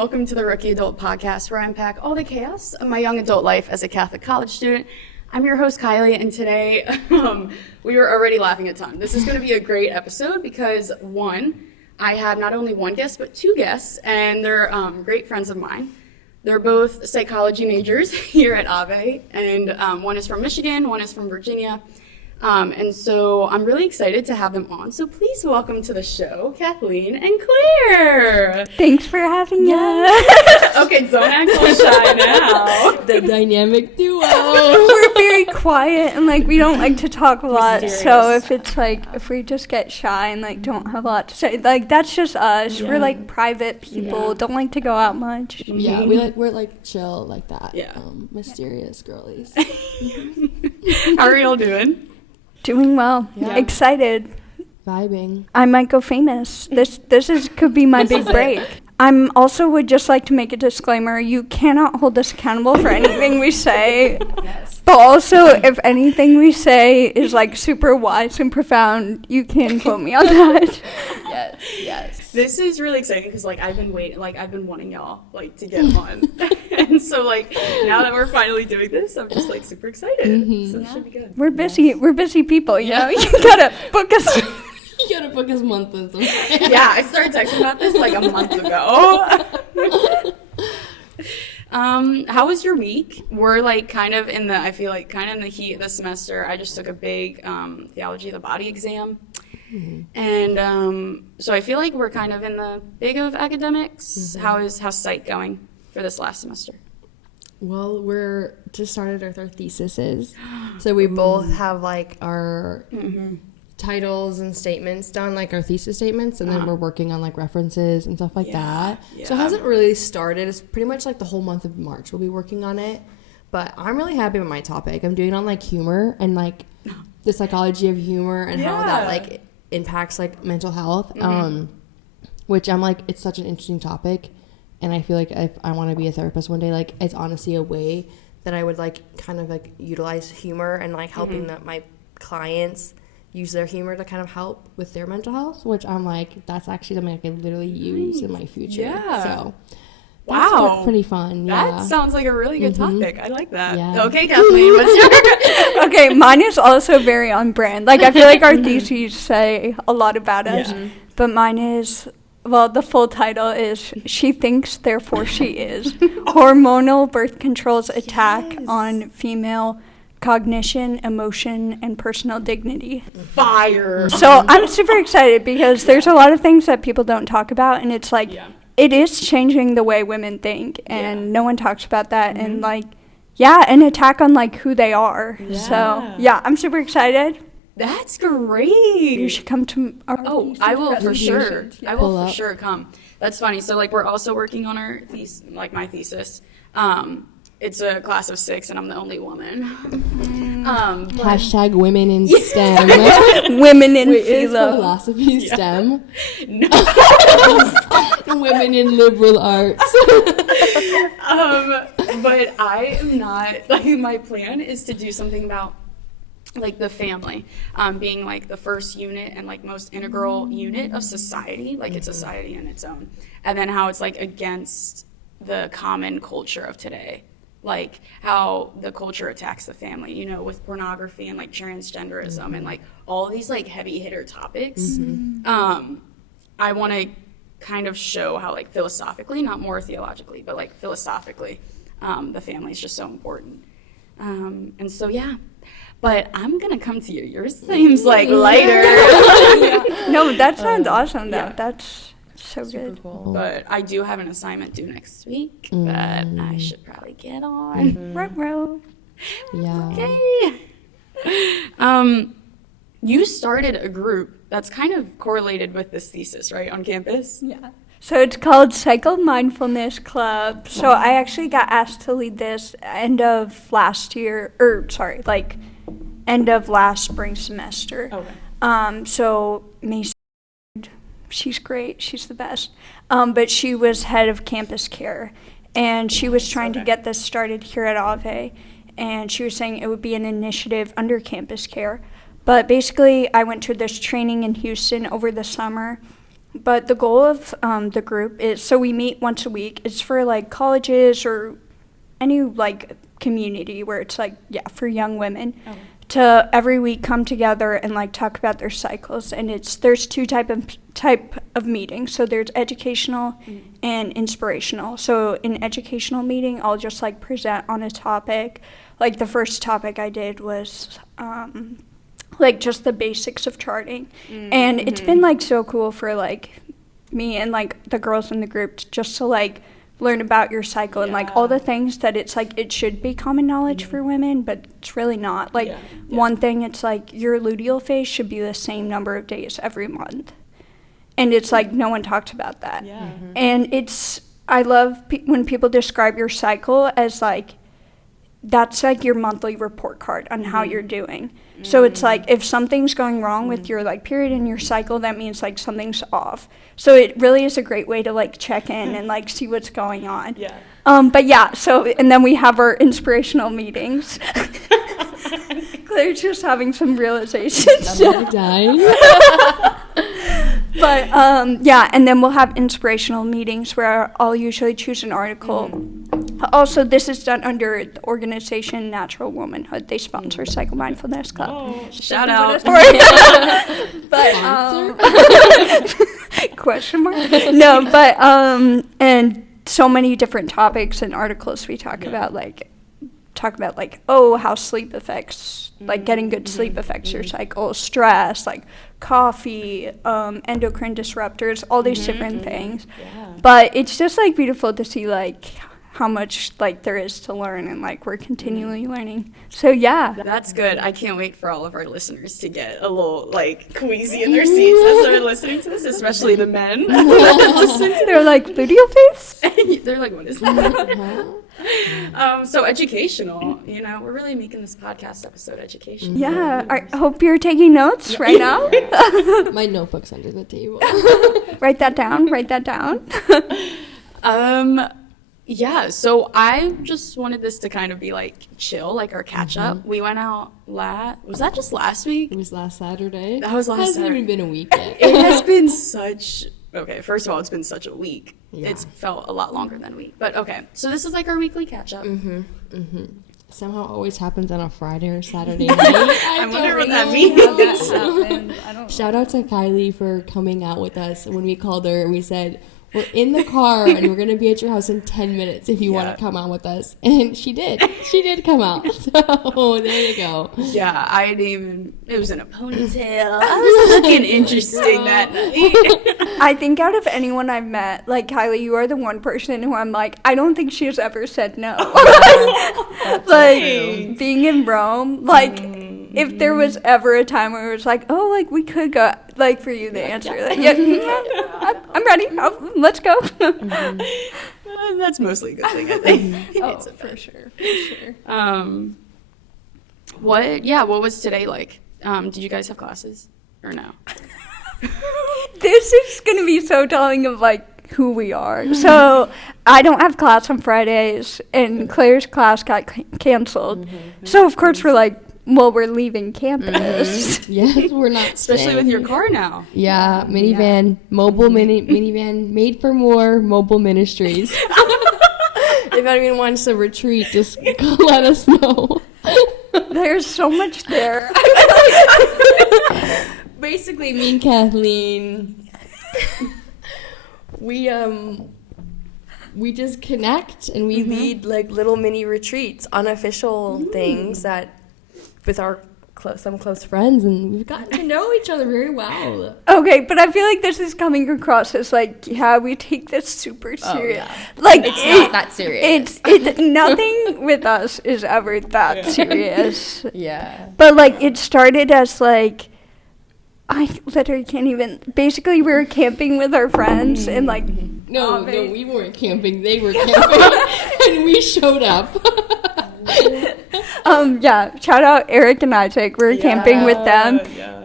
welcome to the Rookie Adult Podcast, where I unpack all the chaos of my young adult life as a Catholic college student. I'm your host, Kylie, and today we are already laughing a ton. This is going to be a great episode because, one, I have not only one guest, but two guests, and they're great friends of mine. They're both psychology majors here at Ave, and one is from Michigan, one is from Virginia. And so I'm really excited to have them on. So please welcome to the show, Kathleen and Claire. Thanks for having us. Okay, don't act so shy now. The dynamic duo. We're very quiet and we don't like to talk a lot. Mysterious. So if it's if we just get shy and don't have a lot to say, that's just us. Yeah. We're private people. Yeah. Don't like to go out much. Yeah, we're chill like that. Yeah. Mysterious girlies. How are y'all doing? Doing well. Yeah. Excited. Vibing. I might go famous. This could be my big break. I'm also would just like to make a disclaimer. You cannot hold us accountable for anything we say. Yes. But also, if anything we say is super wise and profound, you can quote me on that. Yes. This is really exciting because I've been waiting, I've been wanting y'all to get on. And so now that we're finally doing this, I'm just super excited. Mm-hmm. So it should be good. We're busy people, you know. You gotta book us. You gotta book us months. Yeah, I started texting about this a month ago. How was your week? We're kind of in the, I feel kind of in the heat of the semester. I just took a big theology of the body exam. Mm-hmm. And so I feel we're kind of in the big of academics. Mm-hmm. How's psych going for this last semester? Well, we're just started with our theses. So we both have our titles and statements done, our thesis statements, and then we're working on references and stuff that. Yeah. So it hasn't really started. It's pretty much the whole month of March we'll be working on it. But I'm really happy with my topic. I'm doing it on humor and the psychology of humor and how that impacts mental health. Which I'm it's such an interesting topic, and I feel if I want to be a therapist one day, it's honestly a way that I would kind of utilize humor and helping my clients use their humor to kind of help with their mental health, which I'm that's actually something I can literally use in my future. Yeah. So wow, pretty fun. Yeah. That sounds like a really good topic. I like that. Yeah. Okay, Kathleen, what's your Okay, mine is also very on brand. I feel our theses say a lot about us, but mine is, the full title is She Thinks, Therefore She Is. Hormonal Birth Control's Attack on Female Cognition, Emotion, and Personal Dignity. Fire. So I'm super excited because there's a lot of things that people don't talk about, and it's it is changing the way women think, and no one talks about that, and an attack on who they are. Yeah. So I'm super excited. That's great. You should come to our I will for sure. Yeah. I will for sure come. That's funny. So we're also working on our thesis, my thesis. It's a class of 6, and I'm the only woman. Hashtag women in STEM. Women in Wait, is philo. philosophy STEM? No. Women in liberal arts. But I am not, my plan is to do something about the family being the first unit and most integral unit of society, it's society in its own, and then how it's against the common culture of today, how the culture attacks the family, with pornography and transgenderism and all these heavy hitter topics. I want to kind of show how philosophically, not more theologically, but philosophically, the family is just so important. And so but I'm gonna come to you. Yours seems lighter. No, that sounds awesome though. Yeah. That's so Super good. cool. But I do have an assignment due next week that I should probably get on. Ruh-roh. Yeah. Okay. You started a group that's kind of correlated with this thesis, right, on campus? Yeah. So it's called Cycle Mindfulness Club. So I actually got asked to lead this end of last spring semester. Okay. So Macy, she's great. She's the best. But she was head of campus care, and she was trying to get this started here at Ave, and she was saying it would be an initiative under campus care. But basically, I went to this training in Houston over the summer, But the goal of the group is, so we meet once a week. It's for like colleges or any like community where it's like, yeah, for young women to every week come together and like talk about their cycles. And there's two type of meetings. So there's educational and inspirational. So in educational meeting, I'll just like present on a topic. Like the first topic I did was like just the basics of charting. And it's been like so cool for like me and like the girls in the group just to like learn about your cycle and like all the things that it's like it should be common knowledge for women, but it's really not. Like one thing, it's like your luteal phase should be the same number of days every month, and it's like no one talks about that. And I love when people describe your cycle as like that's like your monthly report card on how you're doing. So it's like if something's going wrong with your like period in your cycle, that means like something's off. So it really is a great way to like check in and like see what's going on. But yeah, so and then we have our inspirational meetings. Claire's just having some realizations. I'm dying. But yeah, and then we'll have inspirational meetings where I'll usually choose an article. Also, this is done under the organization Natural Womanhood. They sponsor Cycle Mindfulness Club. Oh, shout out. But question mark? No, but and so many different topics and articles we talk about like how sleep affects like getting good sleep affects your cycle, stress, like coffee, endocrine disruptors, all these different things. But it's just like beautiful to see like how much like there is to learn, and like we're continually learning. So yeah, that's good. I can't wait for all of our listeners to get a little like queasy in their seats as they're listening to this, especially the men. They're like luteal phase. They're like, what is that? So educational, we're really making this podcast episode educational. Yeah, I hope you're taking notes right now. My notebook's under the table. Write that down. Yeah, so I just wanted this to kind of be like chill, like our catch up. We went out was that just last week? It was last Saturday. That was last Hasn't Saturday. even been a week yet. It has been first of all, it's been such a week. Yeah. It's felt a lot longer than a week. But okay, so this is like our weekly catch up. Somehow always happens on a Friday or Saturday night. I wonder what don't that know means. how that happens. Shout out to Kylie for coming out with us when we called her and we said, we're in the car and we're going to be at your house in 10 minutes if you want to come out with us. And she did. She did come out. So there you go. Yeah, it was in a ponytail. I was looking interesting that night. I think out of anyone I've met, like Kylie, you are the one person who I'm like, I don't think she has ever said no. Like being in Rome, like if there was ever a time where it was like, oh, like we could go, like for you the answer, like, I'm ready. Let's go. That's mostly a good thing, I think. For sure. What was today like? Did you guys have classes or no? This is going to be so telling of like who we are. So I don't have class on Fridays, and Claire's class got canceled. So of course we're like, well, we're leaving campus. Yes, we're not. Especially with your car now. Yeah, minivan, mobile minivan, made for more mobile ministries. If anyone wants a retreat, just let us know. There's so much there. Basically, me and Kathleen, we just connect and we lead like little mini retreats, unofficial things that with our some close friends, and we've gotten to know each other very well. Okay, but I feel like this is coming across as like, yeah, we take this super serious. Oh, yeah. Like it's not that serious. It's nothing with us is ever that serious. Yeah. But like it started as like, I literally can't even. Basically, we were camping with our friends and like. No, we weren't camping. They were camping, and we showed up. Yeah, shout out Eric and Isaac. We were camping with them,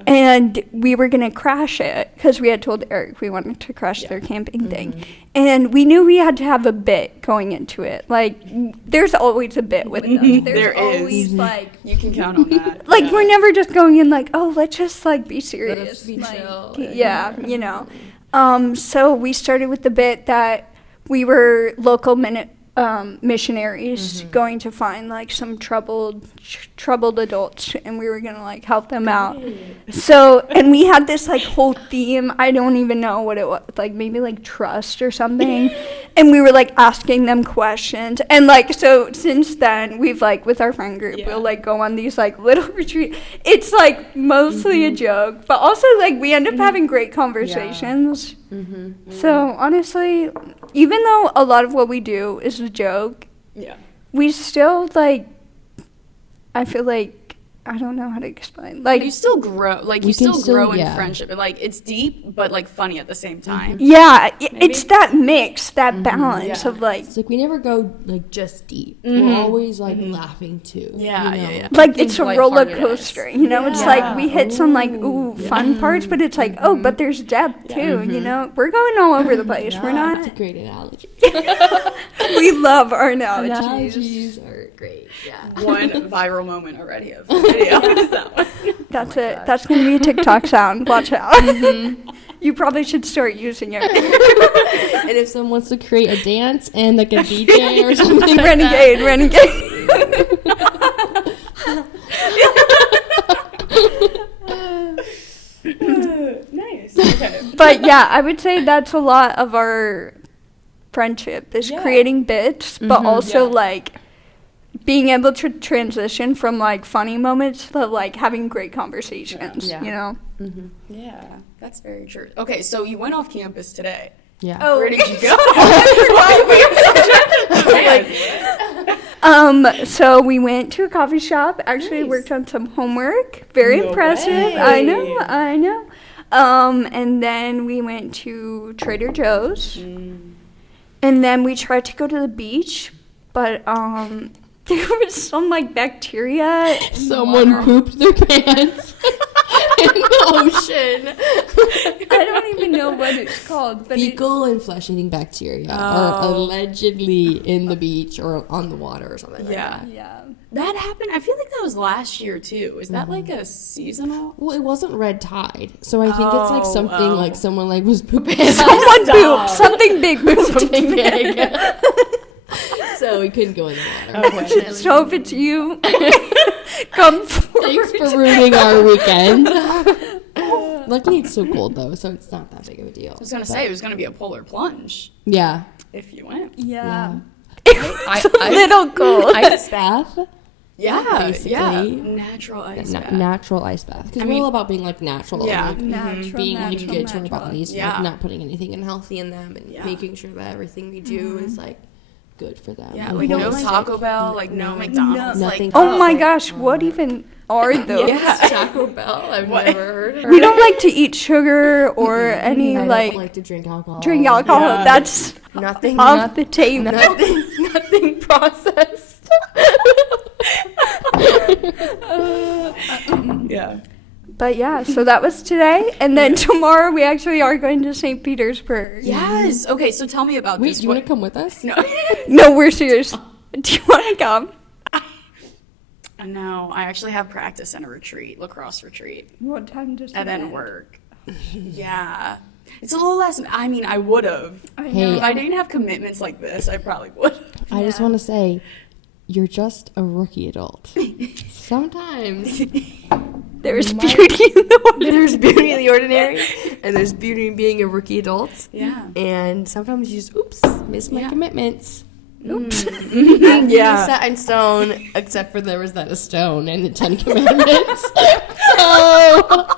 and we were gonna crash it because we had told Eric we wanted to crash their camping thing, and we knew we had to have a bit going into it. Like, there's always a bit with us. There's always like you can count on that. Like we're never just going in like, oh, let's just like be serious. Let's be chill. Yeah, you know. So we started with the bit that we were local missionaries going to find like some troubled adults, and we were gonna like help them out. So, and we had this like whole theme. I don't even know what it was, like maybe like trust or something. And we were like asking them questions, and like so since then we've like with our friend group we'll like go on these like little retreat. It's like mostly a joke, but also like we end up having great conversations. So honestly, even though a lot of what we do is a joke, we still like, I feel like, I don't know how to explain. Like you still grow, like you still grow in friendship, and like it's deep but like funny at the same time. Yeah, it's that mix, that balance of like. It's like we never go like just deep. We're always like laughing too. Yeah. Like it's a roller coaster, you know. It's like we hit some like fun parts, but it's like but there's depth too. You know, we're going all over the place. We're not. That's a great analogy. We love our analogies. Analogies are great. Yeah. One viral moment already of the video. Is that one? That's it. That's gonna be a TikTok sound. Watch out. You probably should start using it. And if someone wants to create a dance and like a DJ or something, renegade. Nice. Okay. But yeah, I would say that's a lot of our friendship is creating bits, but also like being able to transition from like funny moments to like having great conversations. You know. Yeah, that's very true. Okay, so you went off campus today. Yeah. Oh, Where did you go? So we went to a coffee shop. Actually, worked on some homework. Very impressive. Way. I know. And then we went to Trader Joe's. And then we tried to go to the beach, but there was some like bacteria. Someone pooped their pants in the ocean. I don't even know what it's called. But Fecal and flesh-eating bacteria are allegedly in the beach or on the water or something like that. Yeah. That happened. I feel like that was last year too. Is that like a seasonal? Well, it wasn't red tide, so I think it's like something like someone like was pooping. Someone pooped. Something big pooped. Something big. So we couldn't go in the water, unfortunately. So if it's you, come forward. Thanks for ruining our weekend. Luckily, it's so cold though, so it's not that big of a deal. I was gonna say it was gonna be a polar plunge Yeah. if you went. Yeah. It's a little cold. Ice bath. Yeah, Basically. natural ice bath. Natural ice bath. Because we're all about being like natural. Yeah. And, like, being like good to our bodies. Yeah. Like, not putting anything unhealthy in them and making sure that everything we do is like good for them. Yeah, And like don't no like Taco Bell, like no McDonald's, Nothing. like Oh my gosh, what even are those? Taco Bell. I've never heard of We don't like to eat sugar or any I like don't like to drink alcohol. drink alcohol. Yeah. That's Nothing. off the table. Nothing processed. yeah. But yeah, so that was today, and then tomorrow we actually are going to St. Petersburg. Yes. Okay, so tell me about Wait, this. do you want to come with us? No. No, we're serious. Do you want to come? No, I actually have practice and a retreat, lacrosse retreat, What time does and then work. Yeah. It's a little less. I mean, I would have. Hey, If I didn't have commitments like this, I probably would. I just want to say, you're just a rookie adult. Sometimes There's beauty in the ordinary. there's beauty in the ordinary, and there's beauty in being a rookie adult. Yeah. And sometimes you just, miss my commitments. Oops. Yeah. Set in stone, except for there was that a stone and the 10 Commandments. Oh.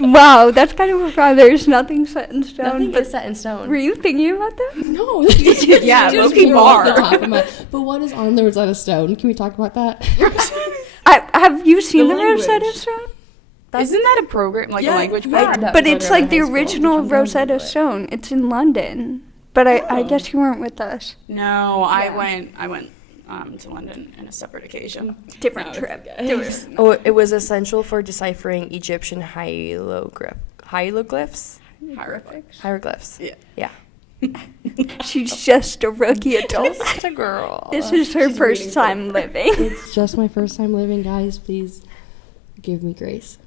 Wow, that's kind of a fun. There's nothing set in stone. Nothing but is set in stone. were you thinking about that? No. Yeah, Just low-key off the bar. top of my- But what is on the Rosetta Stone? Can we talk about that? Have you seen the language. Rosetta Stone? Isn't that a program, like a language program? But it's like the original Rosetta Stone. It's in London. But I guess you weren't with us. No, I went to London in a separate occasion. Different No, trip. Oh, it was essential for deciphering Egyptian hieroglyphs. Hieroglyphs. Hieroglyphs. Yeah. She's just a rookie adult. Just a girl. This is her first time living. It's just my first time living, guys. Please give me grace.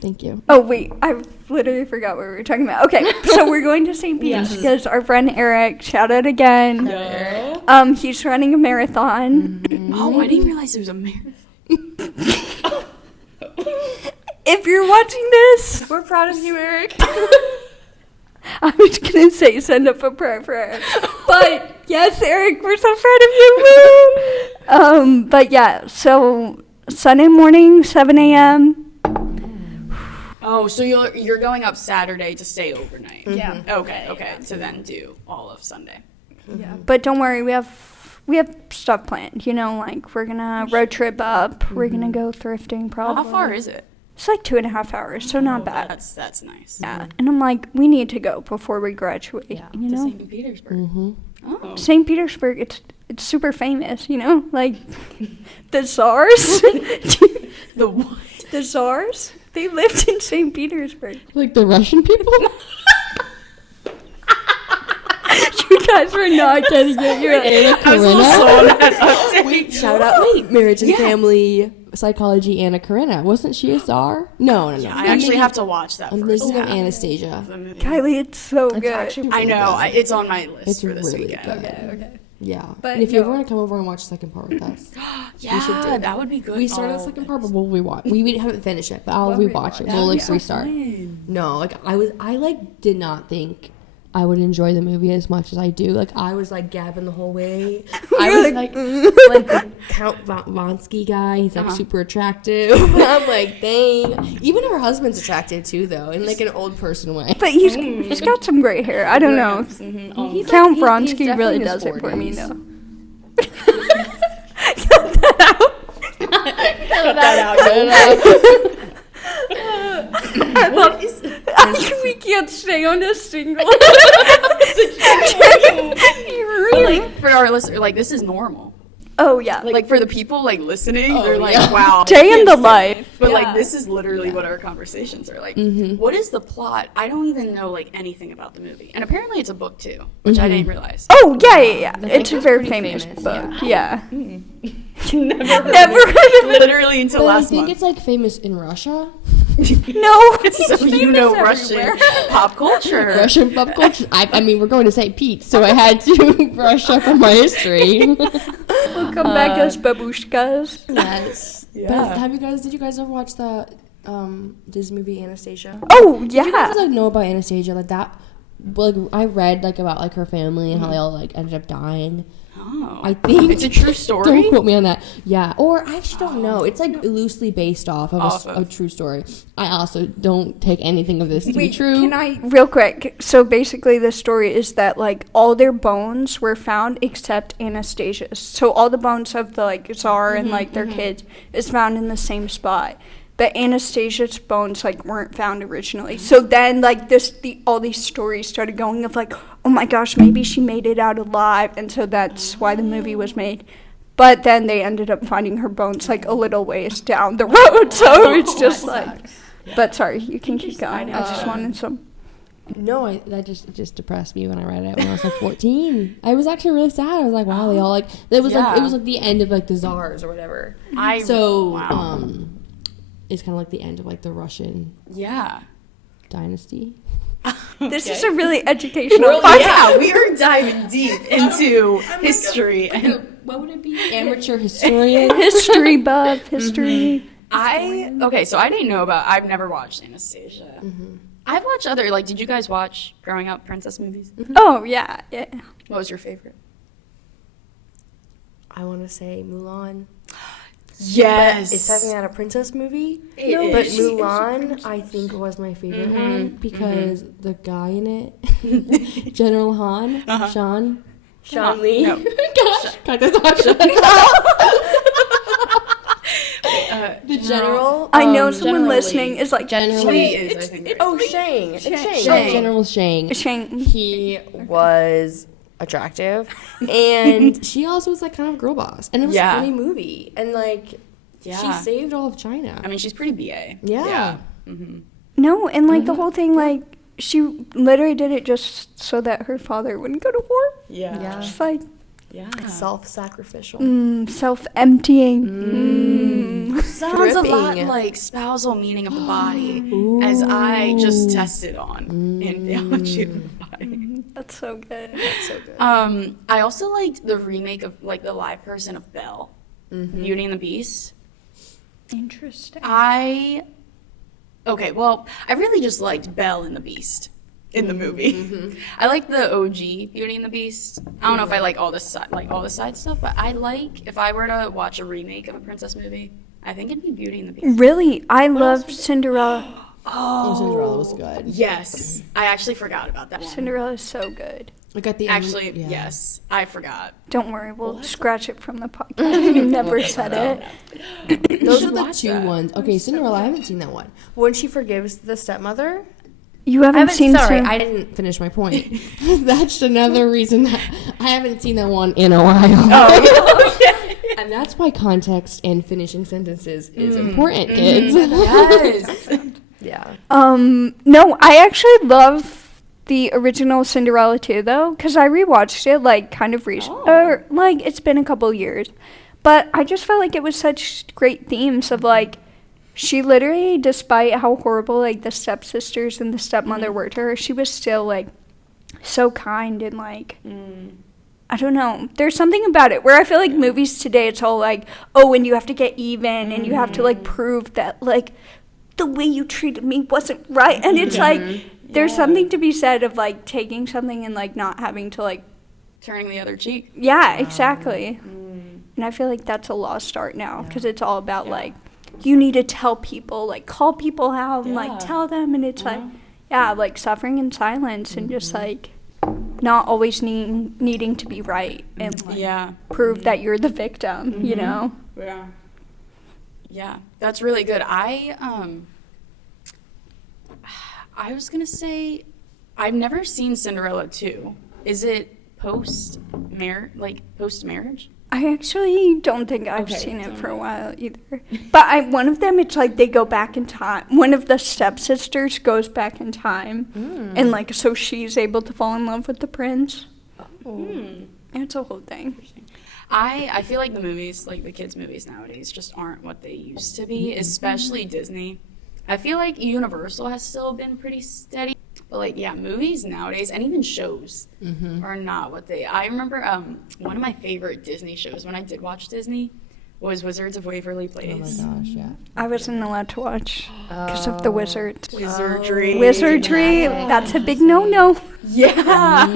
Thank you. Oh, wait. I literally forgot what we were talking about. Okay, so we're going to St. Peter's because our friend Eric, shout out again. He's running a marathon. Oh, I didn't realize there was a marathon. If you're watching this, We're proud of you, Eric. I was going to say send up a prayer for Eric. But yes, Eric, we're so proud of you. Woo! But yeah, so Sunday morning, 7 a.m. Oh, so you're going up Saturday to stay overnight. Yeah. Okay. To then do all of Sunday. Yeah. But don't worry, we have stuff planned. You know, like we're gonna road trip up. We're gonna go thrifting probably. How far is it? It's like 2.5 hours, so not bad. That's nice. Yeah. And I'm like, we need to go before we graduate. Yeah. You To know, St. Petersburg. Oh. St. Petersburg. It's super famous. You know, like the Tsars. The what? The Tsars. They lived in St. Petersburg. Like the Russian people? You guys were not getting it. You're Anna I was a little slow on that update. Wait, shout out. Wait, Marriage and Family Psychology Anna Karenina. Wasn't she a czar? No. I actually have to watch that I'm first. thinking of Anastasia. The movie. Kylie, it's so good. Actually I really know. good. It's on my list It's for this really weekend. good. Okay. Yeah. But And if you ever no. want to come over and watch the second part with us, Yeah, should do. that would be good. we started the second part, but we'll rewatch. We haven't finished it, but I'll rewatch it. We'll like restart. No, like I like did not think I would enjoy the movie as much as I do. Like I was like gabbing the whole way. I was like the Count Vonsky guy. He's like super attractive. I'm like, dang. Even her husband's attractive too, though, in like an old person way. But he's got some gray hair. I don't know. He's Count like, he's Vronsky definitely really in his does it for me, 40s. though. Cut that out. I love we can't stay on a single. But like for our listeners, like this is normal. Oh yeah, Like for the people like listening, they're like, yeah. wow. day in the life. But Yeah. like this is literally what our conversations are like. What is the plot? I don't even know like anything about the movie. And apparently it's a book too, which I didn't realize. Oh yeah. It's a very famous famous, book. Yeah. Never literally until But I last think month. it's like famous in Russia. No. So you know Russian pop culture. Russian pop culture. I mean, we're going to St. Pete, so I had to brush up on my history. We'll come back as babushkas. Yes. Yeah. But did you guys ever watch the Disney movie Anastasia? Oh Did you yeah. guys like know about Anastasia? Like that, like I read like about like her family and how they all like ended up dying. Oh. I think It's a true story. Don't quote me on that. Yeah, or I actually don't know. It's like loosely based off of a true story. I also don't take anything of this to be true. Can I real quick? So basically, the story is that like all their bones were found except Anastasia's. So all the bones of the like Tsar and like their kids is found in the same spot. But Anastasia's bones like weren't found originally. So then like all these stories started going of like, oh my gosh, maybe she made it out alive, and so that's why the movie was made. But then they ended up finding her bones like a little ways down the road. So it's just like. But sorry, you can keep going. I just wanted some. No, that just depressed me when I read it when I was like 14. I was actually really sad. I was like, wow, they all like it was like the end of like the Tsars or whatever. It's kind of like the end of like the Russian dynasty. This is a really educational podcast. Yeah, we are diving deep into history. And What would it be? Amateur historian. History buff, history. so I didn't know I've never watched Anastasia. I've watched other, like, did you guys watch growing up princess movies? Oh, yeah. What was your favorite? I want to say Mulan. Yes. It's definitely not a princess movie. It But is. Mulan, I think, was my favorite one because the guy in it, General Han, Sean Lee. No. Gosh, the general. I know someone General listening Lee. is like, General Lee Lee. is, I think. Oh, Shang. It's Shang. Shang. Oh, General Shang. Shang. He was attractive, and she also was like kind of a girl boss, and it was a funny movie, and like she saved all of China. I mean, she's pretty BA. Yeah. No, and like the whole thing, like, she literally did it just so that her father wouldn't go to war. Yeah. Just like, Yeah. Self-sacrificial. Self-emptying. Sounds a lot Dripping. like spousal meaning of the body, as I just tested on in theology of the body. That's so good. That's so good. I also liked the remake of like the live person of Belle, Beauty and the Beast. Interesting. I really just liked Belle and the Beast in the movie. I like the OG Beauty and the Beast. I don't know if I like all the side stuff, but I like if I were to watch a remake of a princess movie, I think it'd be Beauty and the Beast. Really? I loved Cinderella. Oh, Cinderella was good. Yes, I actually forgot about that one. Cinderella is so good. Like at the Actually, end, yeah. yes, I forgot. Don't worry, we'll scratch it from the podcast. You never said it. Those should are the watch two that. ones. Okay, Cinderella, I haven't seen that one. When she forgives the stepmother. You haven't seen Sorry, Cin- I didn't finish my point. That's another reason that I haven't seen that one in a while. And that's why context and finishing sentences is important, kids. Yes. Yeah. No, I actually love the original Cinderella too, though, because I rewatched it like kind of recently, or like it's been a couple years, but I just felt like it was such great themes of like she literally, despite how horrible like the stepsisters and the stepmother were to her, she was still like so kind and like I don't know. There's something about it where I feel like movies today, it's all like, oh, and you have to get even and you have to like prove that like the way you treated me wasn't right, and it's like there's something to be said of like taking something and like not having to like Turning the other cheek. yeah, exactly. And I feel like that's a lost art now because it's all about like you need to tell people, like call people out and like tell them, and it's like like suffering in silence and just like not always needing to be right and like prove that you're the victim, you know? Yeah, that's really good. I was gonna say I've never seen Cinderella 2. Is it post-marriage? I actually don't think I've seen it for a while either. But one of them, it's like they go back in time. One of the stepsisters goes back in time. And like, so she's able to fall in love with the prince. And it's a whole thing. I feel like the movies, like the kids' movies nowadays, just aren't what they used to be, especially Disney. I feel like Universal has still been pretty steady. But like, movies nowadays and even shows are not what they. I remember one of my favorite Disney shows when I did watch Disney was Wizards of Waverly Place. Oh my gosh, yeah. I wasn't allowed to watch because of the wizards. Wizardry. Wizardry, that's a big no-no. Yeah,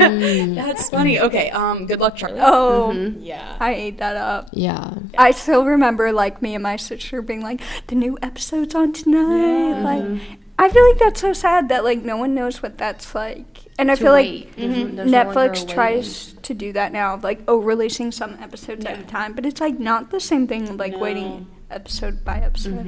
that's funny. Okay, Good Luck Charlie. Oh, Yeah. I ate that up. Yeah. I still remember like me and my sister being like, the new episode's on tonight. Like, I feel like that's so sad that like no one knows what that's like. And I feel like Netflix tries to do that now, of like, releasing some episodes at a time. But it's like not the same thing, like waiting episode by episode.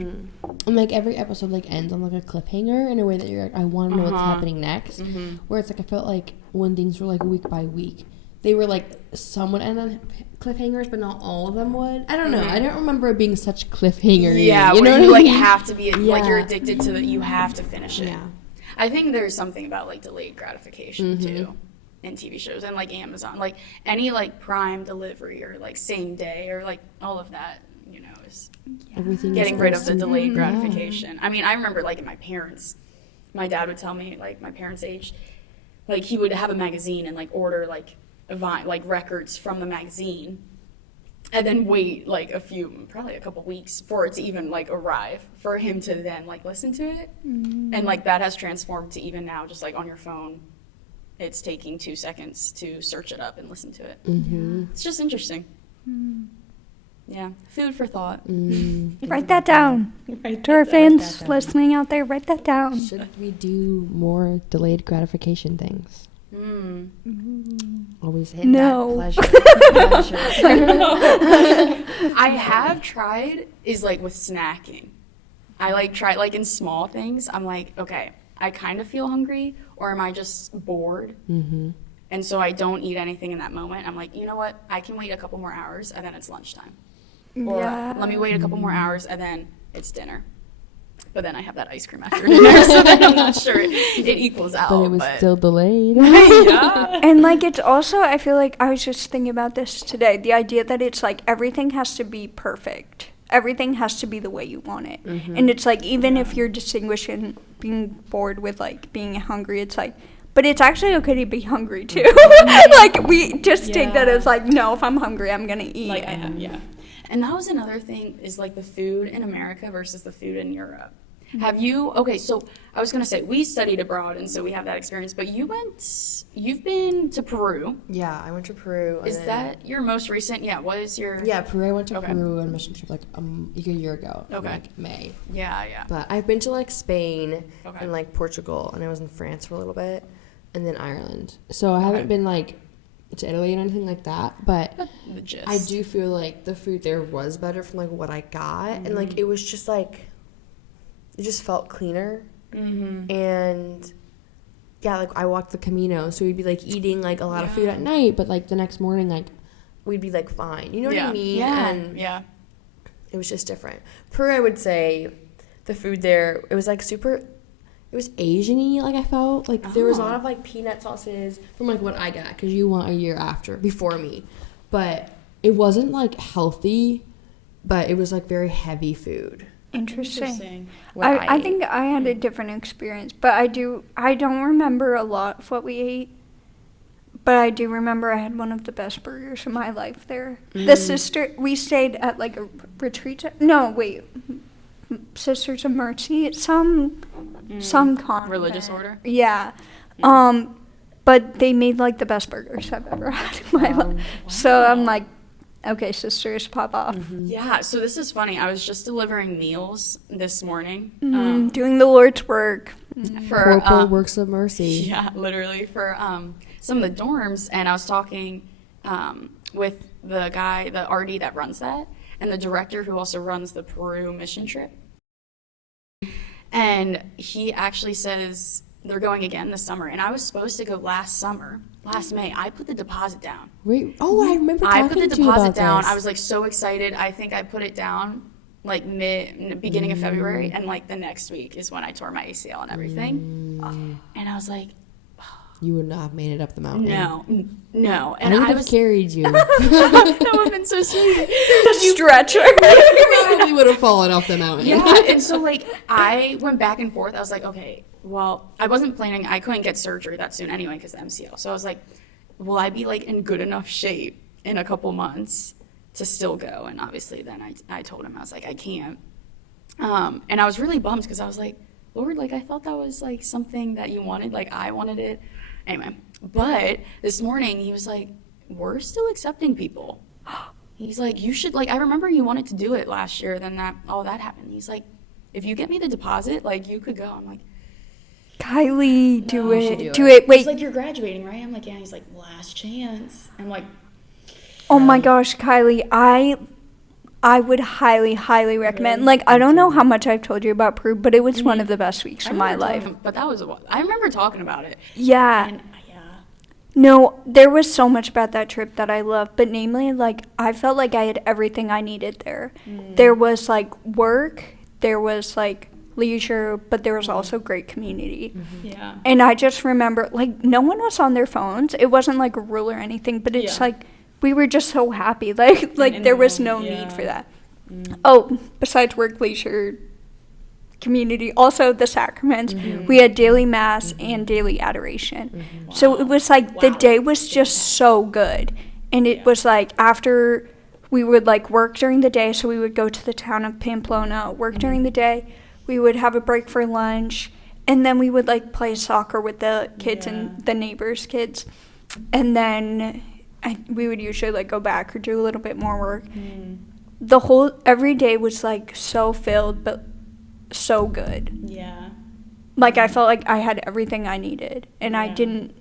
And like every episode like ends on like a cliffhanger in a way that you're like, I want to know what's happening next. Where it's like I felt like when things were like week by week, they were like some would end on cliffhangers, but not all of them would. I don't know. I don't remember it being such cliffhanger. Yeah, you know where you what I like mean? have to be like you're addicted to you have to finish it. Yeah. I think there's something about like delayed gratification too in TV shows and like Amazon, like any like Prime delivery or like same day or like all of that, you know, is Everything getting is rid of the instant. delayed gratification. I mean, I remember like in my dad would tell me like my parents' age, like he would have a magazine and like order like records from the magazine. And then wait like probably a couple weeks for it to even like arrive for him to then like listen to it. And like that has transformed to even now just like on your phone, it's taking 2 seconds to search it up and listen to it. It's just interesting. Yeah, food for thought. Write that down. To our fans listening out there, write that down. Should we do more delayed gratification things? Always hit No. Pleasure. I have tried is like with snacking. I like try like in small things. I'm like, okay, I kind of feel hungry, or am I just bored? And so I don't eat anything in that moment. I'm like, you know what? I can wait a couple more hours, and then it's lunchtime. Or let me wait a couple more hours, and then it's dinner. But then I have that ice cream after dinner, so then I'm not sure it equals out. But it was still delayed. Yeah. And like it's also, I feel like I was just thinking about this today, the idea that it's like everything has to be perfect, everything has to be the way you want it. And it's like even if you're distinguishing being bored with like being hungry, it's like, but it's actually okay to be hungry too. Like we just take that as like, no, if I'm hungry I'm gonna eat. Like and that was another thing, is like the food in America versus the food in Europe. Have you, okay, so I was going to say, we studied abroad, and so we have that experience, but you've been to Peru. Yeah, I went to Peru. Is that your most recent? Yeah, what is your? Yeah, Peru. I went to Peru on a mission trip like a year ago. Okay. Like May. Yeah. But I've been to like Spain and like Portugal, and I was in France for a little bit, and then Ireland. So I haven't been like to Italy and anything like that, but the gist. I do feel like the food there was better from like what I got, and like it was just like it just felt cleaner, and yeah, like I walked the Camino, so we'd be like eating like a lot of food at night, but like the next morning like we'd be like fine, you know what I mean? And it was just different. Peru, I would say the food there, it was like super, it was Asian-y, like I felt like there was a lot of like peanut sauces from like what I got, because you went a year before me, but it wasn't like healthy, but it was like very heavy food. Interesting. I think I had a different experience, but I don't remember a lot of what we ate, but I do remember I had one of the best burgers of my life there. We stayed at like a retreat. Sisters of Mercy, some convent. Religious order? Yeah. But they made like the best burgers I've ever had in my life. So I'm like, okay, sisters, pop off. Yeah, so this is funny. I was just delivering meals this morning. Doing the Lord's work. For Corporal works of mercy. Yeah, literally for some of the dorms, and I was talking with the guy, the RD that runs that, and the director who also runs the Peru mission trip. And he actually says they're going again this summer, and I was supposed to go last May. I put the deposit down. Wait, I remember talking to you about this. I put the deposit down. I was like so excited. I think I put it down like beginning of February, and like the next week is when I tore my ACL and everything. And I was like, you would not have made it up the mountain. No. And I would I have carried you. That would have been so sweet. Stretcher. You probably would have fallen off the mountain. Yeah, and so like I went back and forth. I was like, okay, well, I wasn't planning. I couldn't get surgery that soon anyway because of the MCL. So I was like, will I be like in good enough shape in a couple months to still go? And obviously then I told him, I was like, I can't. And I was really bummed because I was like, Lord, like I thought that was like something that you wanted. Like I wanted it. Anyway, but this morning he was like, we're still accepting people. He's like, you should, like, I remember you wanted to do it last year, then that happened. He's like, if you get me the deposit, like, you could go. I'm like, Kylie, do it. Wait. He's like, you're graduating, right? I'm like, yeah. He's like, last chance. I'm like, oh my gosh, Kylie, I would highly, highly recommend. Like, I don't know how much I've told you about Peru, but it was one of the best weeks of my life. But that was I remember talking about it. Yeah. And, no, there was so much about that trip that I loved, but namely, like, I felt like I had everything I needed there. There was, like, work, there was, like, leisure, but there was also great community. Yeah. And I just remember, like, no one was on their phones. It wasn't, like, a rule or anything, but it's, like, we were just so happy. Like there was no need for that. Oh, besides work, leisure, community, also the sacraments. We had daily mass and daily adoration. So it was like the day was just so good. And it was like after we would like work during the day, so we would go to the town of Pamplona, work during the day, we would have a break for lunch, and then we would like play soccer with the kids and the neighbors' kids. And then we would usually like go back or do a little bit more work. Every day was like so filled, but so good. Yeah. Like I felt like I had everything I needed, and I didn't.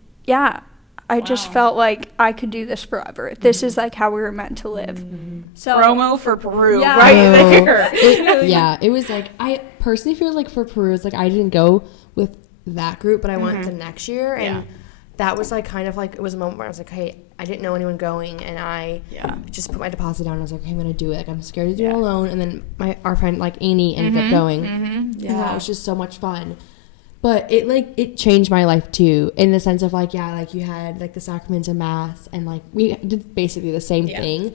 I just felt like I could do this forever. This is like how we were meant to live. So promo for Peru right there. It was like, I personally feel like for Peru, it's like I didn't go with that group, but I went the next year, and that was like kind of like, it was a moment where I was like, hey, I didn't know anyone going, and I just put my deposit down. I was like, okay, I'm gonna do it. Like, I'm scared to do it alone. And then our friend like Annie ended up going, and that was just so much fun. But it changed my life too, in the sense of like, like you had like the sacraments and mass, and like we did basically the same thing.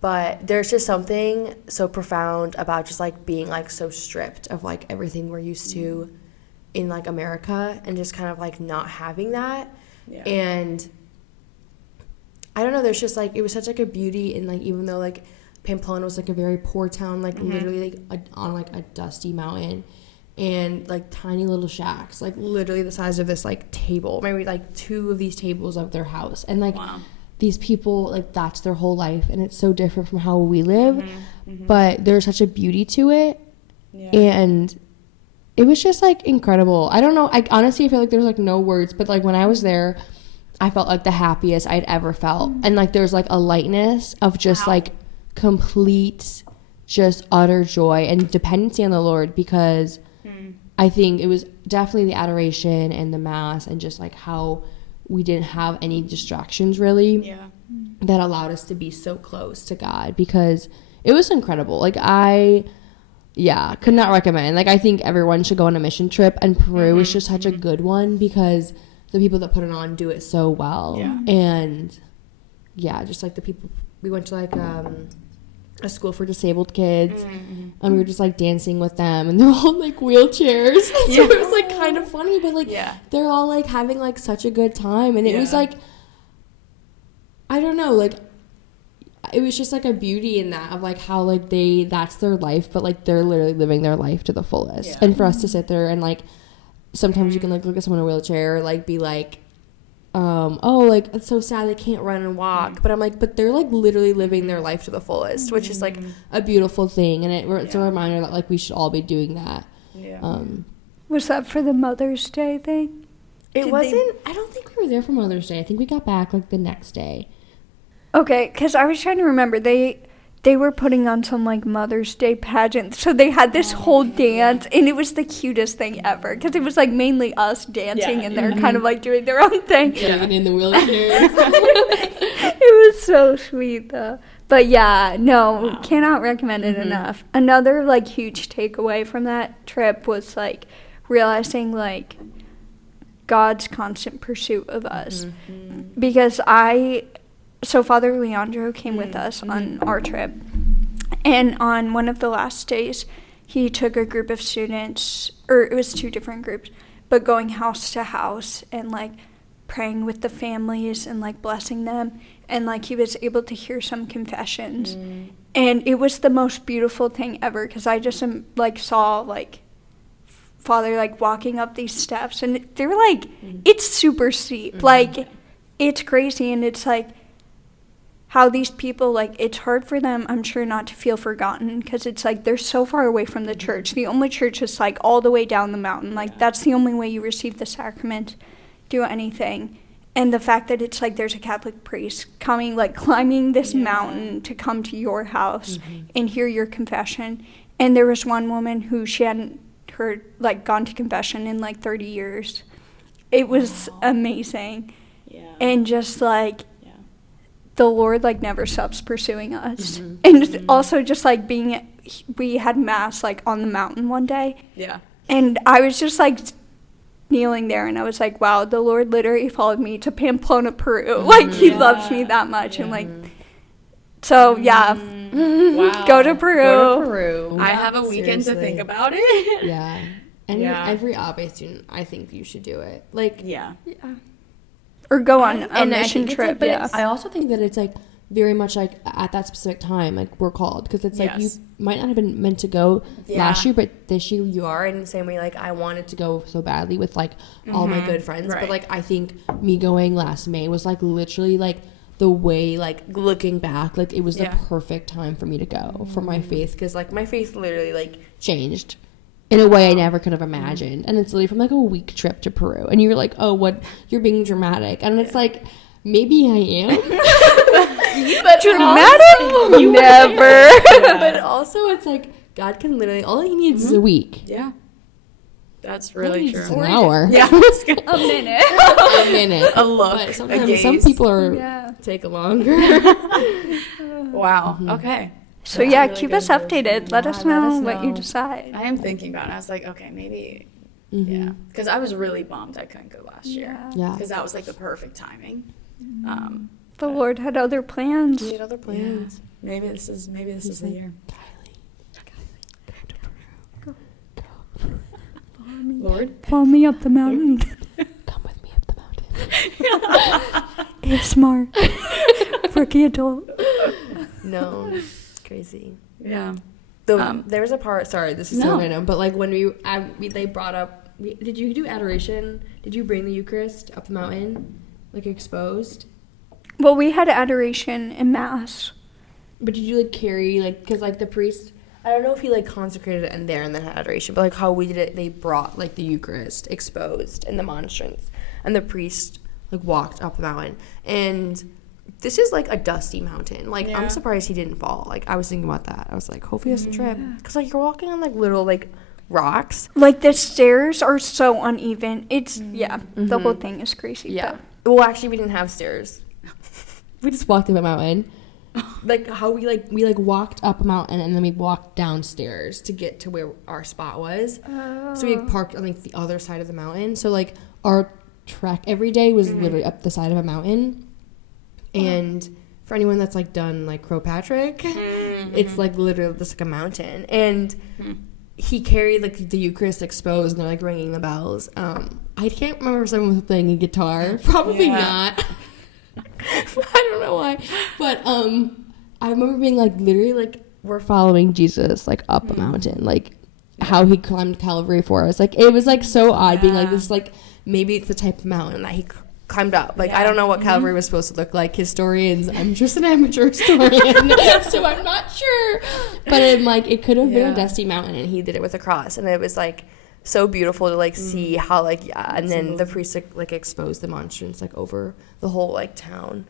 But there's just something so profound about just like being like so stripped of like everything we're used to in like America, and just kind of like not having that. And I don't know, there's just like, it was such like a beauty in like, even though like Pamplona was like a very poor town, like literally like on like a dusty mountain, and like tiny little shacks, like literally the size of this like table, maybe like 2 of these tables of their house, and like these people, like that's their whole life, and it's so different from how we live, but there's such a beauty to it, and it was just like incredible. I don't know, I honestly feel like there's like no words, but like when I was there, I felt like the happiest I'd ever felt, and like there's like a lightness of just like complete, just utter joy and dependency on the Lord, because I think it was definitely the adoration and the mass, and just like how we didn't have any distractions really that allowed us to be so close to God, because it was incredible. Like could not recommend. Like I think everyone should go on a mission trip, and Peru is just such a good one, because the people that put it on do it so well. And just like the people, we went to like a school for disabled kids, and we were just like dancing with them, and they're all in like wheelchairs. So it was like kind of funny, but like they're all like having like such a good time, and it was like, I don't know, like it was just like a beauty in that, of like how like that's their life, but like they're literally living their life to the fullest. And for us to sit there and like, sometimes you can like look at someone in a wheelchair, like be like, oh, like it's so sad they can't run and walk, but I'm like, but they're like literally living their life to the fullest, which is like a beautiful thing, and it's a reminder that like we should all be doing that. Was that for the Mother's Day thing? It wasn't. I don't think we were there for Mother's Day. I think we got back like the next day. Okay, because I was trying to remember, they were putting on some like Mother's Day pageant, so they had this whole dance, and it was the cutest thing ever, because it was like mainly us dancing, and they're kind of like doing their own thing. In the wheelchair. It was so sweet though. But cannot recommend it enough. Another like huge takeaway from that trip was like realizing like God's constant pursuit of us, because So Father Leandro came with us on our trip, and on one of the last days, he took a group of students, or it was 2 different groups, but going house to house and like praying with the families and like blessing them, and like he was able to hear some confessions, and it was the most beautiful thing ever, because I just like saw like Father like walking up these steps, and they're like it's super steep, like it's crazy, and it's like how these people, like, it's hard for them, I'm sure, not to feel forgotten, because it's like they're so far away from the church. The only church is like all the way down the mountain. Like that's the only way you receive the sacrament, do anything. And the fact that it's like there's a Catholic priest coming, like climbing this mountain to come to your house and hear your confession. And there was one woman who she hadn't gone to confession in like 30 years. It was amazing. And just like the Lord like never stops pursuing us. And also just like we had mass like on the mountain one day. And I was just like kneeling there, and I was like, wow, the Lord literally followed me to Pamplona, Peru. Like he loves me that much. And like, so wow. Go to Peru. I have a weekend to think about it. And every Abe student, I think you should do it. Like Or go on a mission trip. But I also think that it's like very much like at that specific time, like we're called, because it's like you might not have been meant to go last year, but this year you are. In the same way, like I wanted to go so badly with like all my good friends, but like I think me going last May was like literally like the way, like looking back, like it was the perfect time for me to go for my faith, because like my faith literally like changed in a way I never could have imagined. And it's literally from like a week trip to Peru, and you're like, oh, what, you're being dramatic, and it's like, maybe I am. Dramatic? Never. But also it's like God can literally, all he needs is a week. That's really It's true. an hour. Yeah. A minute. A minute. A look, But a sometimes some gaze. people are Yeah. take longer. Wow. Okay. So That's yeah, really keep good us news. updated. Let us Yeah, let know us what you know. decide. I am thinking about it. I was like, okay, maybe, yeah. Because I was really bummed I couldn't go last year. Yeah. Because that was like the perfect timing. The Lord had other plans. We had other plans. Maybe this is the year. Lord. Follow me up the mountain. Come with me up the mountain. It's smart. Rookie adult. No, it's crazy. Yeah. There was a part. Sorry, this is No. so random. But like when they brought up. Did you do adoration? Did you bring the Eucharist up the mountain, like exposed? Well, we had adoration in Mass. But did you like carry like because like the priest? I don't know if he like consecrated it in there and then had adoration, but like how we did it, they brought like the Eucharist exposed in the monstrance, and the priest like walked up the mountain. And this is like a dusty mountain. Like Yeah. I'm surprised he didn't fall. Like I was thinking about that. I was like, hopefully he doesn't trip, because like you're walking on like little like rocks. Like the stairs are so uneven. It's the whole thing is crazy. Yeah. Well, actually, we didn't have stairs. We just walked up a mountain. Like how we walked up a mountain and then we walked downstairs to get to where our spot was. So we parked on like the other side of the mountain. So like our trek every day was literally up the side of a mountain. And for anyone that's like done like Patrick, it's like literally just like a mountain. And he carried like the Eucharist exposed and they're like ringing the bells. I can't remember if someone was playing a guitar. Probably not. I don't know why. But I remember being like literally like we're following Jesus like up a mountain. Like how he climbed Calvary for us. Like it was like so odd being like this like maybe it's the type of mountain that he climbed up. Like I don't know what Calvary was supposed to look like. Historians, I'm just an amateur historian, so I'm not sure. But I'm like it could have been a dusty mountain and he did it with a cross, and it was like so beautiful to like see how like and then the priest like exposed the monstrance like over the whole like town.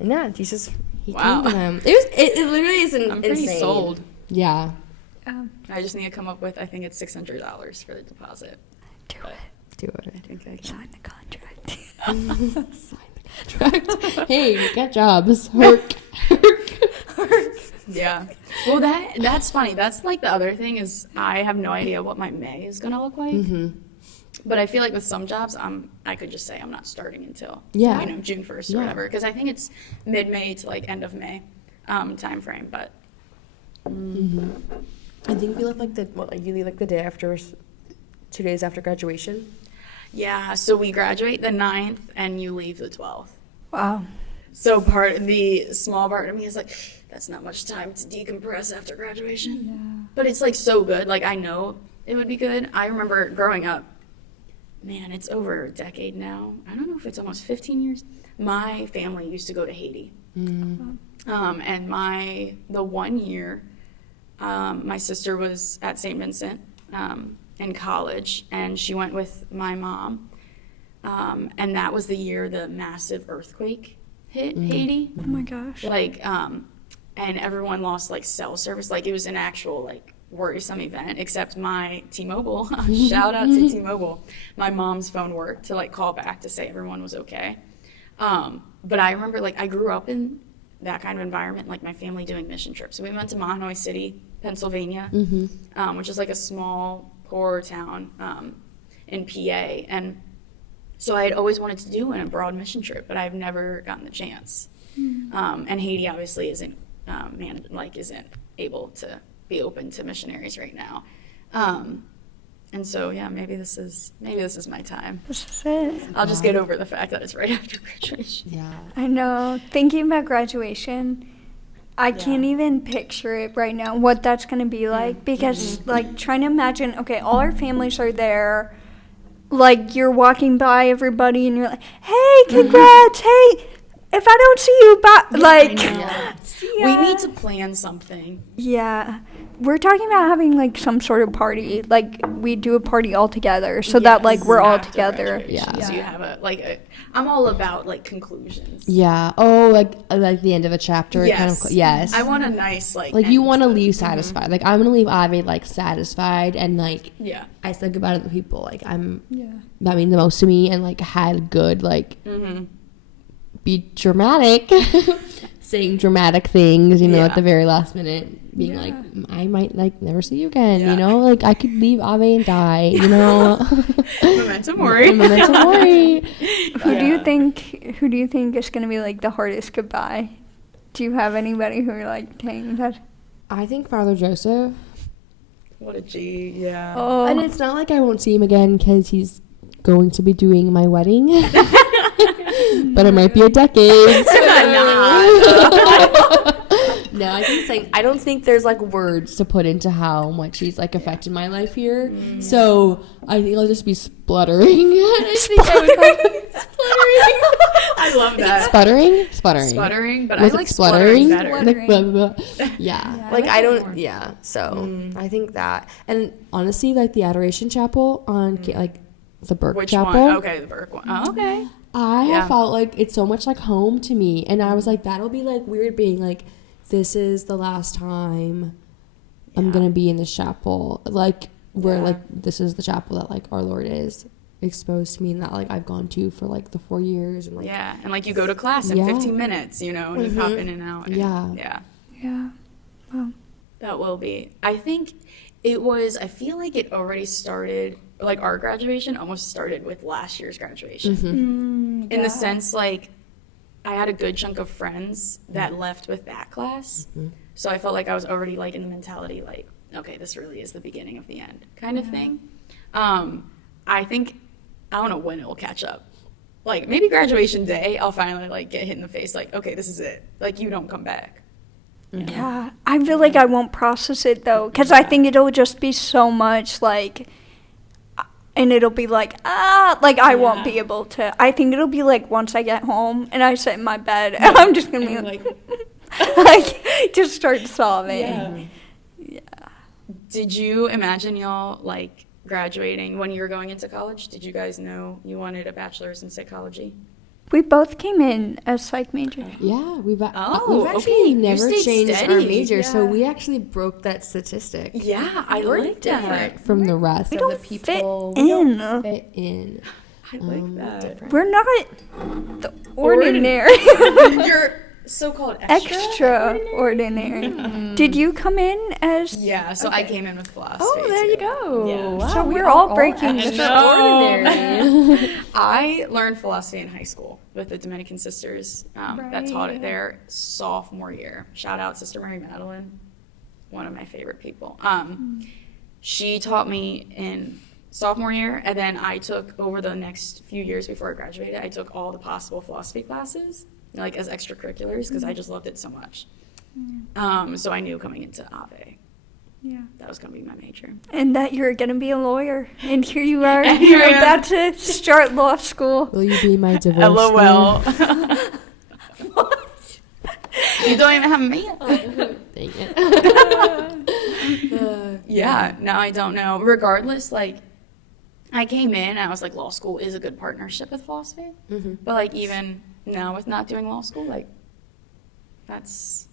And yeah, Jesus, he Wow. came to them. it literally is I'm pretty insane. sold. Yeah. I just need to come up with, I think it's $600 for the deposit. Do it. Do it. I think I can. Sign the contract. Contract. Hey, we got jobs. Work. Yeah. Well, that's funny. That's like the other thing is I have no idea what my May is gonna look like. But I feel like with some jobs, I could just say I'm not starting until June 1st or whatever, because I think it's mid-May to like end of May time frame. But I think we left like you leave like the day after, 2 days after graduation. yeah, so we graduate the 9th and you leave the 12th. Wow. So the small part of me is like, that's not much time to decompress after graduation. Yeah. But it's like so good. Like I know it would be good. I remember growing up, man, it's over a decade now. I don't know if it's almost 15 years. My family used to go to Haiti. And the 1 year, my sister was at St. Vincent in college, and she went with my mom. And that was the year the massive earthquake hit Haiti. Oh my gosh. Like, and everyone lost like cell service. Like it was an actual like worrisome event, except my T-Mobile, shout out to T-Mobile, my mom's phone worked to like call back to say everyone was okay. But I remember like I grew up in that kind of environment, like my family doing mission trips. So we went to Mahanoy City, Pennsylvania, which is like a small, poor town in PA. And so I had always wanted to do an abroad mission trip, but I've never gotten the chance. And Haiti obviously isn't able to be open to missionaries right now. And so yeah, maybe this is my time. This is it. I'll just get over the fact that it's right after graduation. Yeah. I know. Thinking about graduation, I can't even picture it right now, what that's going to be like. Because, like, trying to imagine, okay, all our families are there. Like, you're walking by everybody and you're like, hey, congrats, hey, if I don't see you, bye. Like, We need to plan something. Yeah. We're talking about having like some sort of party. Like we do a party all together so that like we're all After together. graduation. So you have I'm all about like conclusions. Yeah. Oh, like the end of a chapter. Yes. Kind of, yes. I want a nice like you end want to to it. leave satisfied. Like I'm gonna leave Ave like satisfied and like Yeah. I said goodbye to the people like that mean the most to me and like had good like be dramatic saying dramatic things, you know, at the very last minute being like I might like never see you again, you know, like I could leave Ave and die, you know. Memento mori. Memento mori. Who do you think is going to be like the hardest goodbye? Do you have anybody who are like, dang, that? I think Father Joseph. What a G, yeah. Oh, And it's not like I won't see him again because he's going to be doing my wedding. But it might be a decade. No, I think it's like I don't think there's like words to put into how much he's like affected my life here. So I think I'll just be spluttering. I love that. Sputtering, but Was I it like spluttering better. Like, blah, blah, blah. Yeah. Like I don't. Yeah. So I think that. And honestly, like the Adoration Chapel on like the Burke Which Chapel. one? Okay, the Burke one. Oh, okay. I have felt like it's so much like home to me, and I was like, that'll be like weird being like, this is the last time I'm gonna be in this chapel, like where like this is the chapel that like our Lord is exposed to me and that like I've gone to for like the 4 years and like And like you go to class in 15 minutes, you know, and you pop in and out. And, yeah. Wow. That will be. I think I feel like it already started, like our graduation almost started with last year's graduation. In the sense, like, I had a good chunk of friends that left with that class. So I felt like I was already, like, in the mentality, like, okay, this really is the beginning of the end kind of thing. I think, I don't know when it will catch up. Like, maybe graduation day, I'll finally, like, get hit in the face, like, okay, this is it. Like, you don't come back. Yeah, I feel like I won't process it though, because I think it'll just be so much like, and it'll be like, like I won't be able to. I think it'll be like once I get home and I sit in my bed, and I'm just gonna be like, like just start sobbing. Yeah. Did you imagine y'all like graduating when you were going into college? Did you guys know you wanted a bachelor's in psychology? We both came in as psych majors. Yeah, we've okay. actually never You stayed changed our steady. major, so So we actually broke that statistic. Yeah, I We're like different that. from the rest. We of don't the fit we in. don't fit in. I like that. We're not the ordinary. You're so-called extra. Extraordinary. Did you come in as? Yeah, so I came in with philosophy. Oh, there you go. Yeah. Wow, So we we're are all breaking the extraordinary. I learned philosophy in high school with the Dominican sisters that taught it there sophomore year. Shout out Sister Mary Madeline, one of my favorite people. She taught me in sophomore year, and then I took over the next few years before I graduated. I took all the possible philosophy classes, like as extracurriculars, because I just loved it so much. So I knew coming into Ave, that was going to be my major. And that you're going to be a lawyer. And here you are. And here I You're am. about to start law school. Will you be my divorce? LOL. You don't even have me. Dang it. Yeah, no, I don't know. Regardless, like, I came in and I was like, law school is a good partnership with philosophy. But, like, even now with not doing law school, like, it's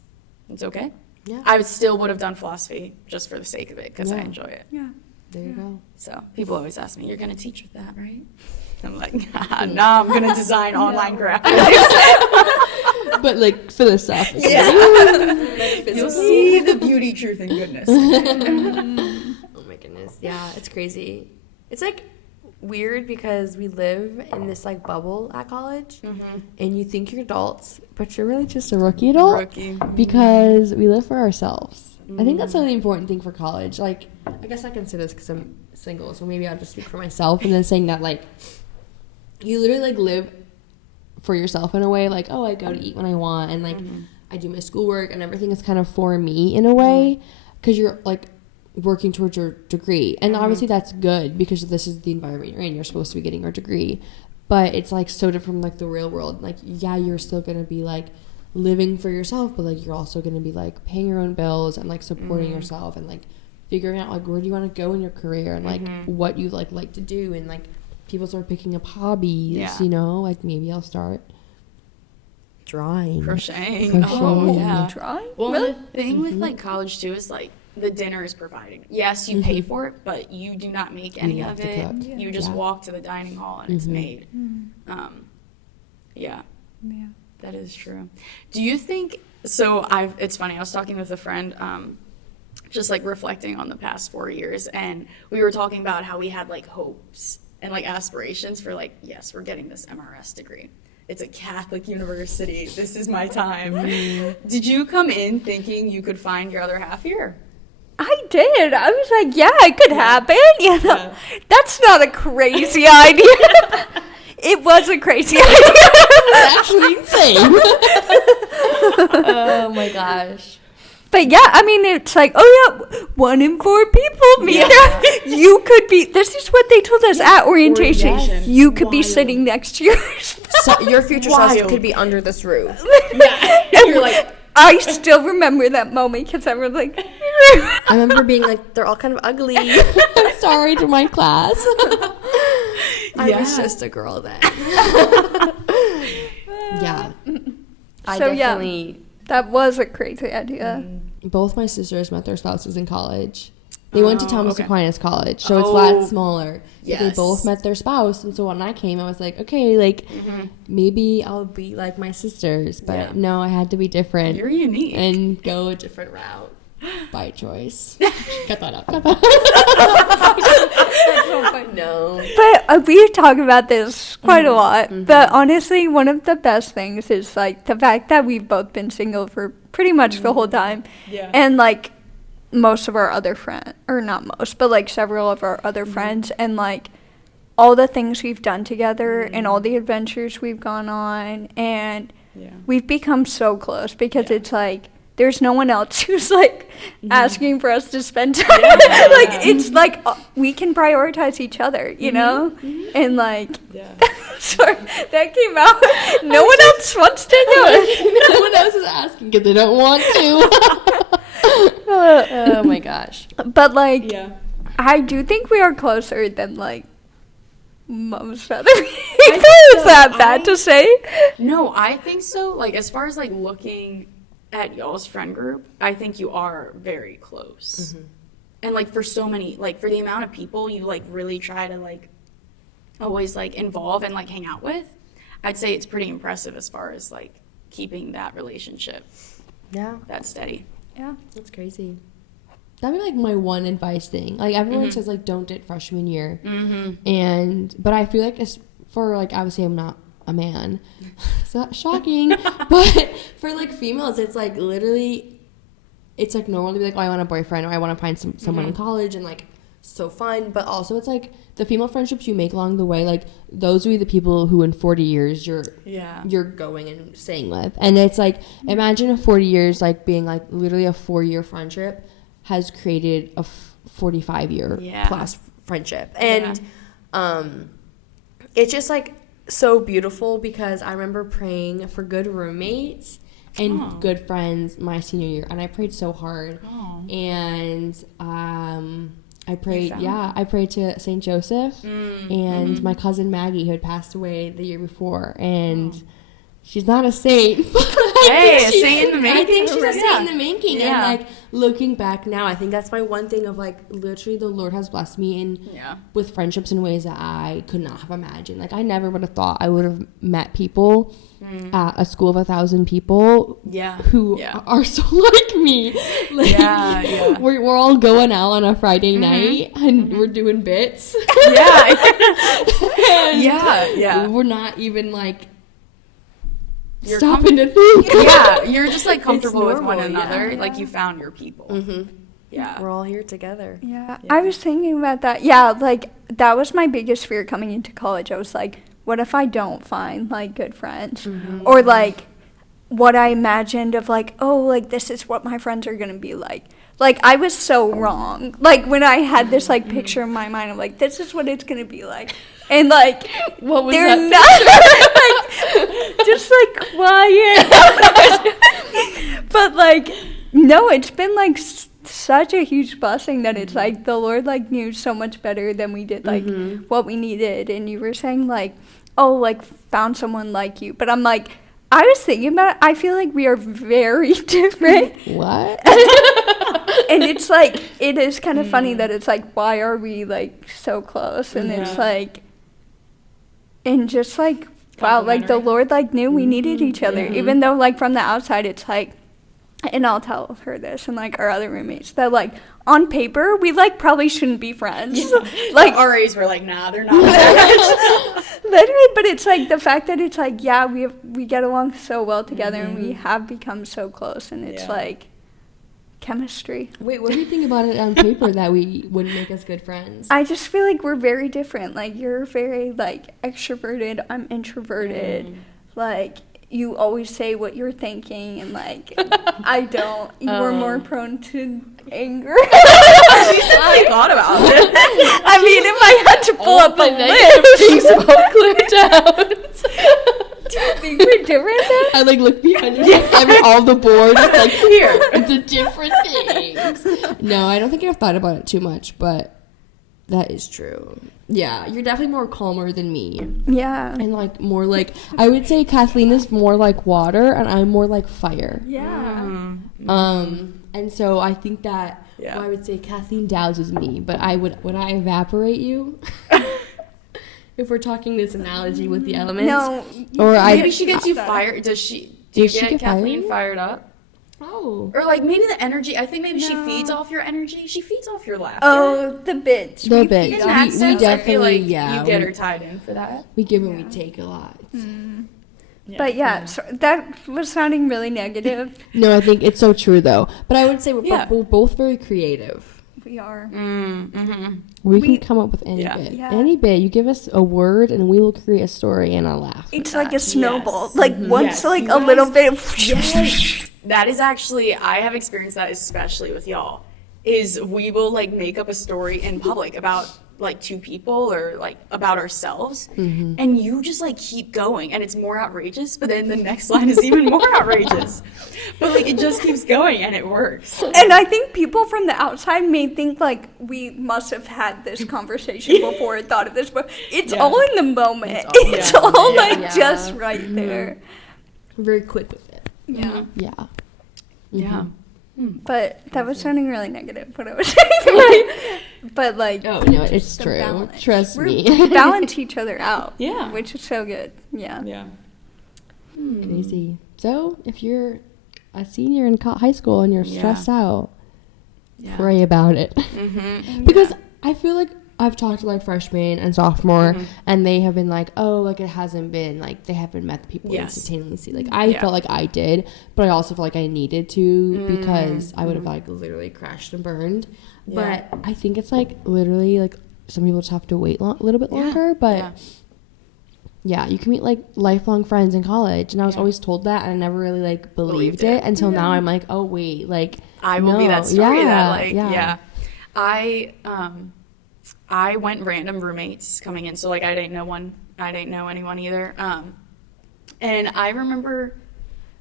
okay. Yeah. I still would have done philosophy just for the sake of it because I enjoy it. Yeah. There you go. So people always ask me, you're going to teach with that, right? I'm like, no, I'm going to design online graphics. But like philosophical. You'll see the beauty, truth, and goodness. Oh my goodness. Yeah, it's crazy. It's like weird because we live in this like bubble at college and you think you're adults, but you're really just Just a rookie adult. Rookie. Because we live for ourselves. I think that's a really important thing for college. Like, I guess I can say this because I'm single, so maybe I'll just speak for myself. And then saying that, like, you literally, like, live for yourself in a way. Like, oh, I go to eat when I want. And, like, I do my schoolwork and everything is kind of for me in a way. Because you're, like, working towards your degree. And obviously that's good because this is the environment you're in. You're supposed to be getting your degree. But it's, like, so different from, like, the real world. Like, yeah, you're still going to be, like, living for yourself, but like you're also going to be like paying your own bills and like supporting yourself and like figuring out like where do you want to go in your career and like what you like to do, and like people start picking up hobbies, you know, like maybe I'll start drawing, crocheting. Oh, yeah. Drawing? Well, the thing with like college too is like the dinner is provided. Yes, you pay for it, but you do not make any of it. Cook. You just walk to the dining hall and it's made. Yeah, that is true. Do you think, so it's funny, I was talking with a friend, just like reflecting on the past 4 years, and we were talking about how we had like hopes and like aspirations for like, yes, we're getting this MRS degree. It's a Catholic university. This is my time. Did you come in thinking you could find your other half here? I did. I was like, yeah, it could happen. You know, that's not a crazy idea. It was a crazy idea. It's actually insane. Oh my gosh. But yeah, I mean, it's like, oh yeah, 1 in 4 people meet. You could be, this is what they told us at orientation. You could be sitting next to yours. So your future spouse could be under this roof. You're like, I still remember that moment because I was like, I remember being like, they're all kind of ugly. I'm sorry to my class. I was just a girl then. Yeah. I So, definitely. that was a crazy idea. Both my sisters met their spouses in college. They went to Thomas Aquinas College, so it's a lot smaller. So they both met their spouse, and so when I came, I was like, okay, like, maybe I'll be like my sisters, but no, I had to be different. you're unique. And go a different route by choice. Cut that out. No. But we talk about this quite a lot. But honestly, one of the best things is like the fact that we've both been single for pretty much the whole time. Yeah. And like most of our other friends, or not most, but like several of our other friends, and like all the things we've done together and all the adventures we've gone on, and we've become so close because it's like there's no one else who's like asking for us to spend time. Like it's like we can prioritize each other, you know? And like sorry, that came out. No one else wants to do it. No one else is asking because they don't want to. Oh my gosh. But like I do think we are closer than like most other people. Is that bad to say? No, I think so. Like, as far as like looking at y'all's friend group, I think you are very close. And like for so many, like for the amount of people you like really try to like always like involve and like hang out with, I'd say it's pretty impressive as far as like keeping that relationship that steady. Yeah. That's crazy. That'd be like my one advice thing. Like everyone says like don't date freshman year. But I feel like it's for like, obviously I'm not a man. It's not shocking. But for like females, it's like literally, it's like normal to be like, oh, I want a boyfriend, or I want to find someone in college, and like so fun. But also it's like the female friendships you make along the way, like those will be the people who in 40 years you're going and staying with. And it's like, imagine a 40 years like being like literally a 4-year friendship has created a 45-year plus friendship. And it's just like so beautiful, because I remember praying for good roommates and good friends my senior year, and I prayed so hard. And I prayed to St. Joseph and my cousin Maggie, who had passed away the year before, and she's not a saint. Hey, a saint in the making. I think she's a saint in the making. And like looking back now, I think that's my one thing of like literally the Lord has blessed me in with friendships in ways that I could not have imagined. Like I never would have thought I would have met people at a school of 1,000 people who are so like me. Like we're all going out on a Friday night and we're doing bits. We're not even like stopping to think. You're just like comfortable with one another. Like you found your people. We're all here together. I was thinking about that. Yeah, like that was my biggest fear coming into college. I was like, what if I don't find like good friends? Or like what I imagined of like, oh, like this is what my friends are gonna be like. Like I was so wrong. Like when I had this like picture in my mind of like, this is what it's gonna be like. And like what was they're that not just like quiet. But like, no, it's been like such a huge blessing that it's like the Lord like knew so much better than we did like what we needed. And you were saying like, oh, like found someone like you, but I'm like, I was thinking about it, I feel like we are very different. What? And it's like, it is kind of funny that it's like, why are we like so close? And it's like, and just like, wow, like the Lord like knew we needed each other, even though like from the outside it's like, and I'll tell her this and like our other roommates that like on paper we like probably shouldn't be friends. Like RAs were like, nah, they're not. Literally, but it's like the fact that it's like, yeah, we get along so well together and we have become so close, and it's like chemistry. Wait, what do you think about it on paper that we wouldn't make us good friends? I just feel like we're very different. Like you're very like extroverted, I'm introverted. Like you always say what you're thinking, and like I don't. You're more prone to anger. I thought about it. I mean, if I had to pull up a list, do you think we're different then? I like look behind you, like all the boards, like Here. the different things. No, I don't think I've thought about it too much, but that is true. Yeah, you're definitely more calmer than me. Yeah. And like more like, I would say Kathleen is more like water and I'm more like fire. Yeah. And so I think that I would say Kathleen douses me, but would I evaporate you? If we're talking this analogy with the elements. No. Or Maybe she gets you fired. Do you get Kathleen fired up? Oh. Or like maybe the energy. I think maybe she feeds off your energy. She feeds off your laughter. Oh, the bits. The bits. In that sense, I feel like you get her tied in for that. We give and we take a lot. But so that was sounding really negative. No, I think it's so true though. But I would say we're both very creative. We are. We can come up with any bit. Yeah. Any bit. You give us a word and we will create a story and a laugh. It's like a snowball. Like once like a little bit. That is actually, I have experienced that especially with y'all, is we will like make up a story in public about like two people or like about ourselves, and you just like keep going and it's more outrageous, but then the next line is even more outrageous, but like it just keeps going and it works. And I think people from the outside may think like we must have had this conversation before and thought of this, but it's all in the moment. It's all just right there. We're very quick with it. Yeah. Yeah. But that was sounding really negative, what I was saying. But like, Oh no, it's the true. balance. Trust me. We balance each other out. Yeah. Which is so good. Yeah. Crazy. So if you're a senior in high school and you're stressed out, pray about it. Because I feel like I've talked to like freshmen and sophomore, and they have been like, oh, like it hasn't been like they haven't met the people instantaneously. Like I felt like I did, but I also felt like I needed to because I would have like literally crashed and burned. But I think it's like literally like some people just have to wait a little bit longer. But yeah, you can meet like lifelong friends in college, and I was always told that, and I never really like believed it until now. I'm like, oh wait, like I will be that story that like I went random roommates coming in, so like I didn't know anyone either. And I remember,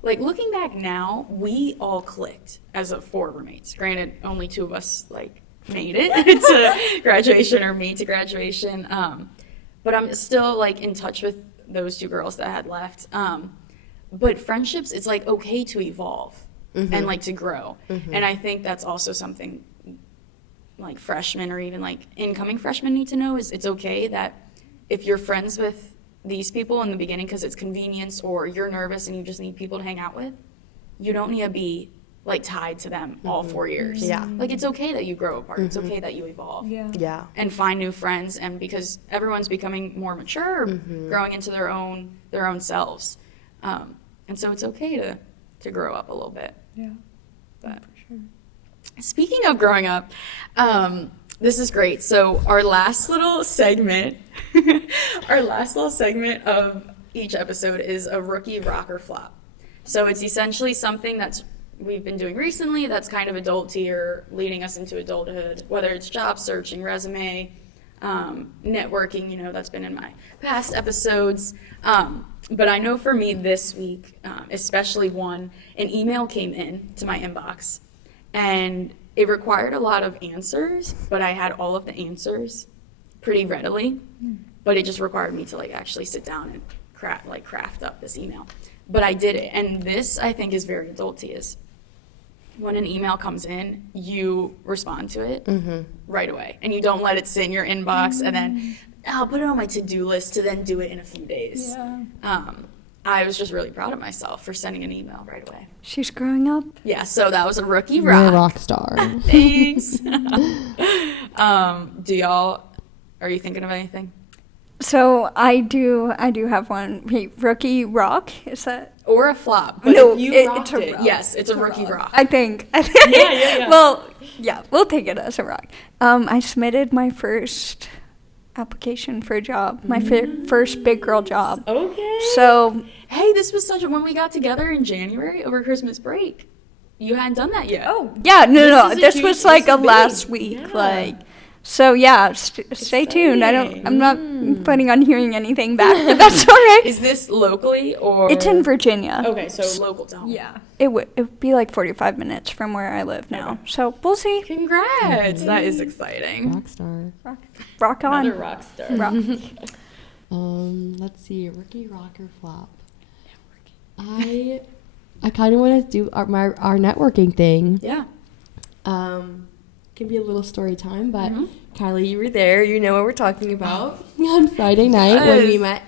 like looking back now, we all clicked as 4 roommates. Granted, only 2 of us like made it to graduation or made to graduation. But I'm still like in touch with those 2 girls that had left. But friendships, it's like okay to evolve and like to grow. And I think that's also something like freshmen or even like incoming freshmen need to know is it's okay that if you're friends with these people in the beginning because it's convenience or you're nervous and you just need people to hang out with, you don't need to be like tied to them all 4 years. Like it's okay that you grow apart. It's okay that you evolve. And find new friends, and because everyone's becoming more mature, growing into their own selves. And so it's okay to grow up a little bit. But speaking of growing up, this is great. So our last little segment of each episode is a rookie rock or flop. So it's essentially something we've been doing recently that's kind of adulty or leading us into adulthood, whether it's job searching, resume, networking, that's been in my past episodes. But I know for me this week, especially an email came in to my inbox, and it required a lot of answers, but I had all of the answers pretty readily, but it just required me to like actually sit down and craft up this email. But I did it, and this I think is very adulty, is when an email comes in, you respond to it right away, and you don't let it sit in your inbox and then I'll put it on my to-do list to then do it in a few days. I was just really proud of myself for sending an email right away. She's growing up. Yeah, so that was a rookie You're a rock. rock star. Thanks. Are you thinking of anything? So I do have one. Wait, rookie rock? Is that? Or a flop. But No, if you it's rocked a it, rock. yes, it's a rookie rock. I think. Yeah. Well, yeah, we'll take it as a rock. I submitted my first application for a job, my first big girl job. Okay. So, Hey, this was when we got together in January over Christmas break. You hadn't done that yet. Oh. yeah, no, is a this huge- was like this a is last big. week, Yeah. like. So yeah, stay tuned. I'm not planning on hearing anything back, but that's all right. Is this locally or? It's in Virginia. Okay, so local to home. Yeah, it would be like 45 minutes from where I live now. Okay. So we'll see. Congrats! That is exciting. Rock star. Rock on. Another rock star. Rock. Let's see, rookie rock or flop. I kind of want to do our networking thing. Yeah. Can be a little story time, but Kylie, you were there. You know what we're talking about on Friday night when we met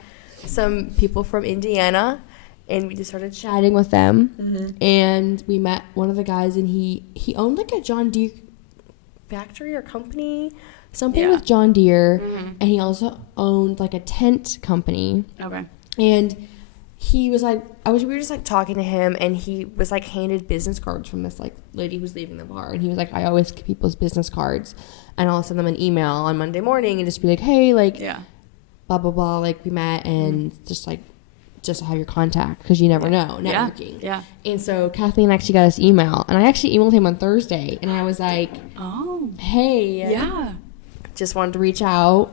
some people from Indiana, and we just started chatting with them. And we met one of the guys, and he owned like a John Deere factory or company, something with John Deere, and he also owned like a tent company. Okay. And he was like, we were just like talking to him, and he was like handed business cards from this like lady who was leaving the bar, and he was like, I always give people's business cards, and I'll send them an email on Monday morning and just be like, hey, like, blah blah blah, like we met, and just have your contact because you never know, networking. Yeah. And so Kathleen actually got us email, and I actually emailed him on Thursday, and I was like, Oh. hey, Yeah. just wanted to reach out.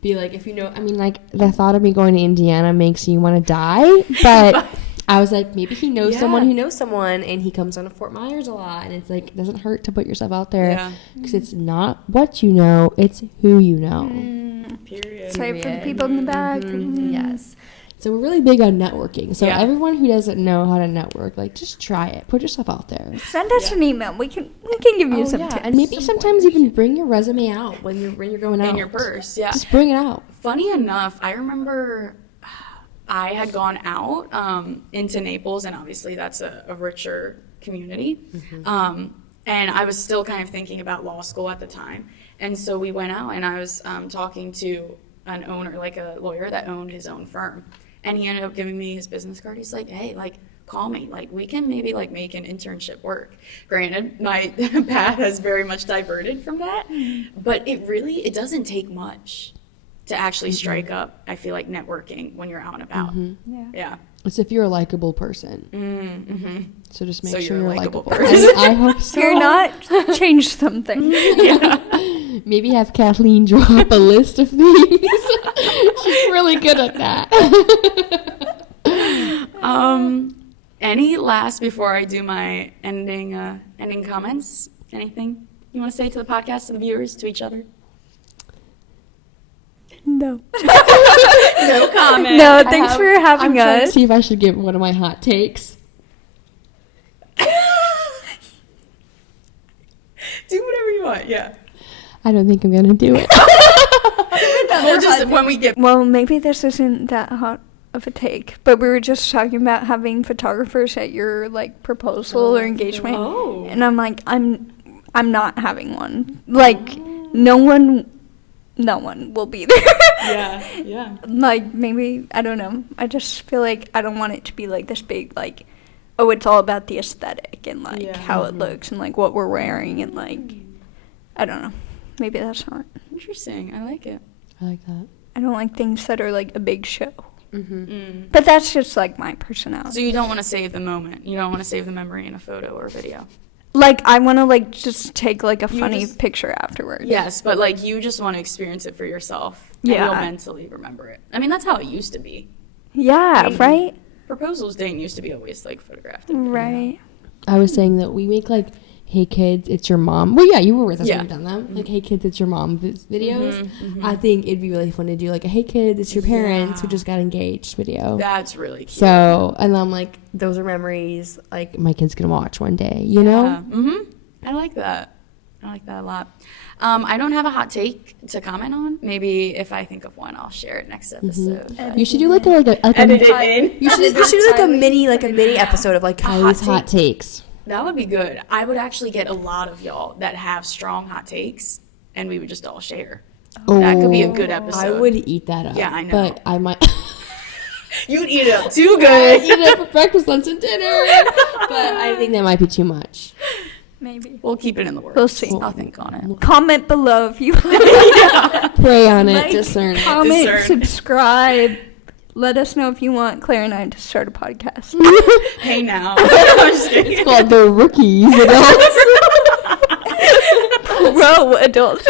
Be like, if you know, I mean, like, the thought of me going to Indiana makes you want to die, but I was like, maybe he knows someone who knows someone, and he comes down to Fort Myers a lot, and it's like, it doesn't hurt to put yourself out there, because it's not what you know, it's who you know. Period. Sorry for the people in the back. Yes. So we're really big on networking. So Yeah. everyone who doesn't know how to network, like, just try it. Put yourself out there. Send us an email. We can give you some tips. And maybe sometimes even bring your resume out when you're going out. In your purse, yeah. Just bring it out. Funny enough, I remember I had gone out into Naples, and obviously that's a richer community. And I was still kind of thinking about law school at the time. And so we went out, and I was talking to an owner, like a lawyer that owned his own firm. And he ended up giving me his business card. He's like, hey, like, call me. Like, we can maybe, like, make an internship work. Granted, my path has very much diverted from that. But it doesn't take much to actually strike up, I feel like, networking when you're out and about. Yeah. It's if you're a likable person. So just make So sure you're a you're likable likable. person. I hope so. If you're not, change something. Maybe have Kathleen draw up a list of things. She's really good at that. Any last, before I do my ending comments? Anything you want to say to the podcast, to the viewers, to each other? No. No comment. No, thanks for having I'm trying to us. see if I should give one of my hot takes. Do whatever you want. Yeah. I don't think I'm gonna do it. We'll just when we get. Well, maybe this isn't that hot of a take, but we were just talking about having photographers at your like proposal or engagement, and I'm like, I'm not having one. Like, no one will be there. Yeah. Like, maybe, I don't know. I just feel like I don't want it to be like this big, like, oh, it's all about the aesthetic and like how it looks and like what we're wearing and like, I don't know. Maybe that's not. Interesting. I like it. I like that. I don't like things that are like a big show. But that's just like my personality. So you don't want to save the moment. You don't want to save the memory in a photo or a video. Like, I want to like just take like a funny just- picture afterwards. Yes, but like you just want to experience it for yourself. And Yeah. you'll mentally remember it. I mean, that's how it used to be. Yeah, right? Proposals didn't used to be always like photographed. Right. I was saying that we make like, hey kids, it's your mom. Well, yeah, you were with us Yeah. when we've done them. Like, hey kids, it's your mom videos. I think it'd be really fun to do like a hey kids, it's your parents who just got engaged video. That's really cute. So, and I'm like, Those are memories. like my kid's gonna watch one day, you know? I like that. I like that a lot. I don't have a hot take to comment on. Maybe if I think of one, I'll share it next episode. You should do like a Edit it in. You should do like a mini episode of like Kylie's hot takes. That would be good. I would actually get a lot lot of y'all that have strong hot takes, and we would just all share. That could be a good episode. I would eat that up. Yeah, I know. But I might. You would eat it up too good. eat it up for breakfast, lunch, and dinner. But I think that might be too much. Maybe. We'll keep it in the works. We'll see. I'll think on it. Comment below if you Pray on it, like, discern it. comment, Discern. subscribe. Let us know if you want Claire and I to start a podcast. Hey now. I'm just kidding. It's called The Rookies Adults. Pro adults.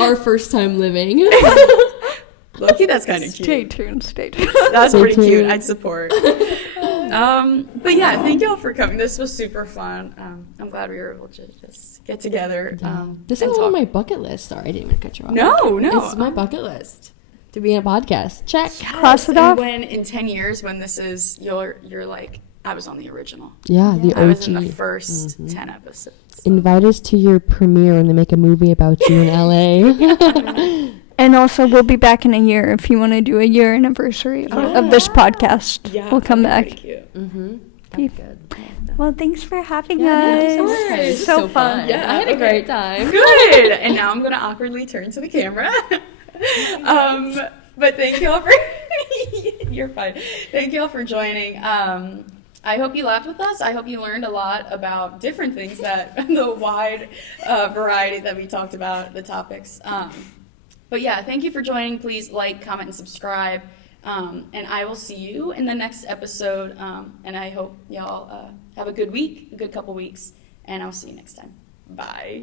Our first time living. Low-key, that's kind of Stay cute. tuned. Stay tuned. That's Stay pretty cute. tuned. I'd support. But yeah, thank y'all for coming. This was super fun. I'm glad we were able to just get together. This and is on talk. my bucket list. Sorry, I didn't mean to cut you off. No. This is my bucket list. To be in a podcast. Check. Cross it And off. when in 10 years, when this is, you're like, I was on the original. Yeah, the OG. I was in the first 10 episodes. Invite us to your premiere when they make a movie about you in LA. And also, we'll be back in a year if you want to do a year anniversary of this podcast. Yeah, we'll come that'd back. be pretty cute. Mm-hmm. That's good. Well, thanks for having thank you us. so much. This is So fun. Yeah, I had a great time. Good. And now I'm going to awkwardly turn to the camera. But thank you all for you're fine. Thank you all for joining. I hope you laughed with us. I hope you learned a lot about different things that the wide variety that we talked about, the topics. But yeah, thank you for joining. Please like, comment, and subscribe. And I will see you in the next episode. And I hope y'all have a good week, a good couple weeks. And I'll see you next time. Bye.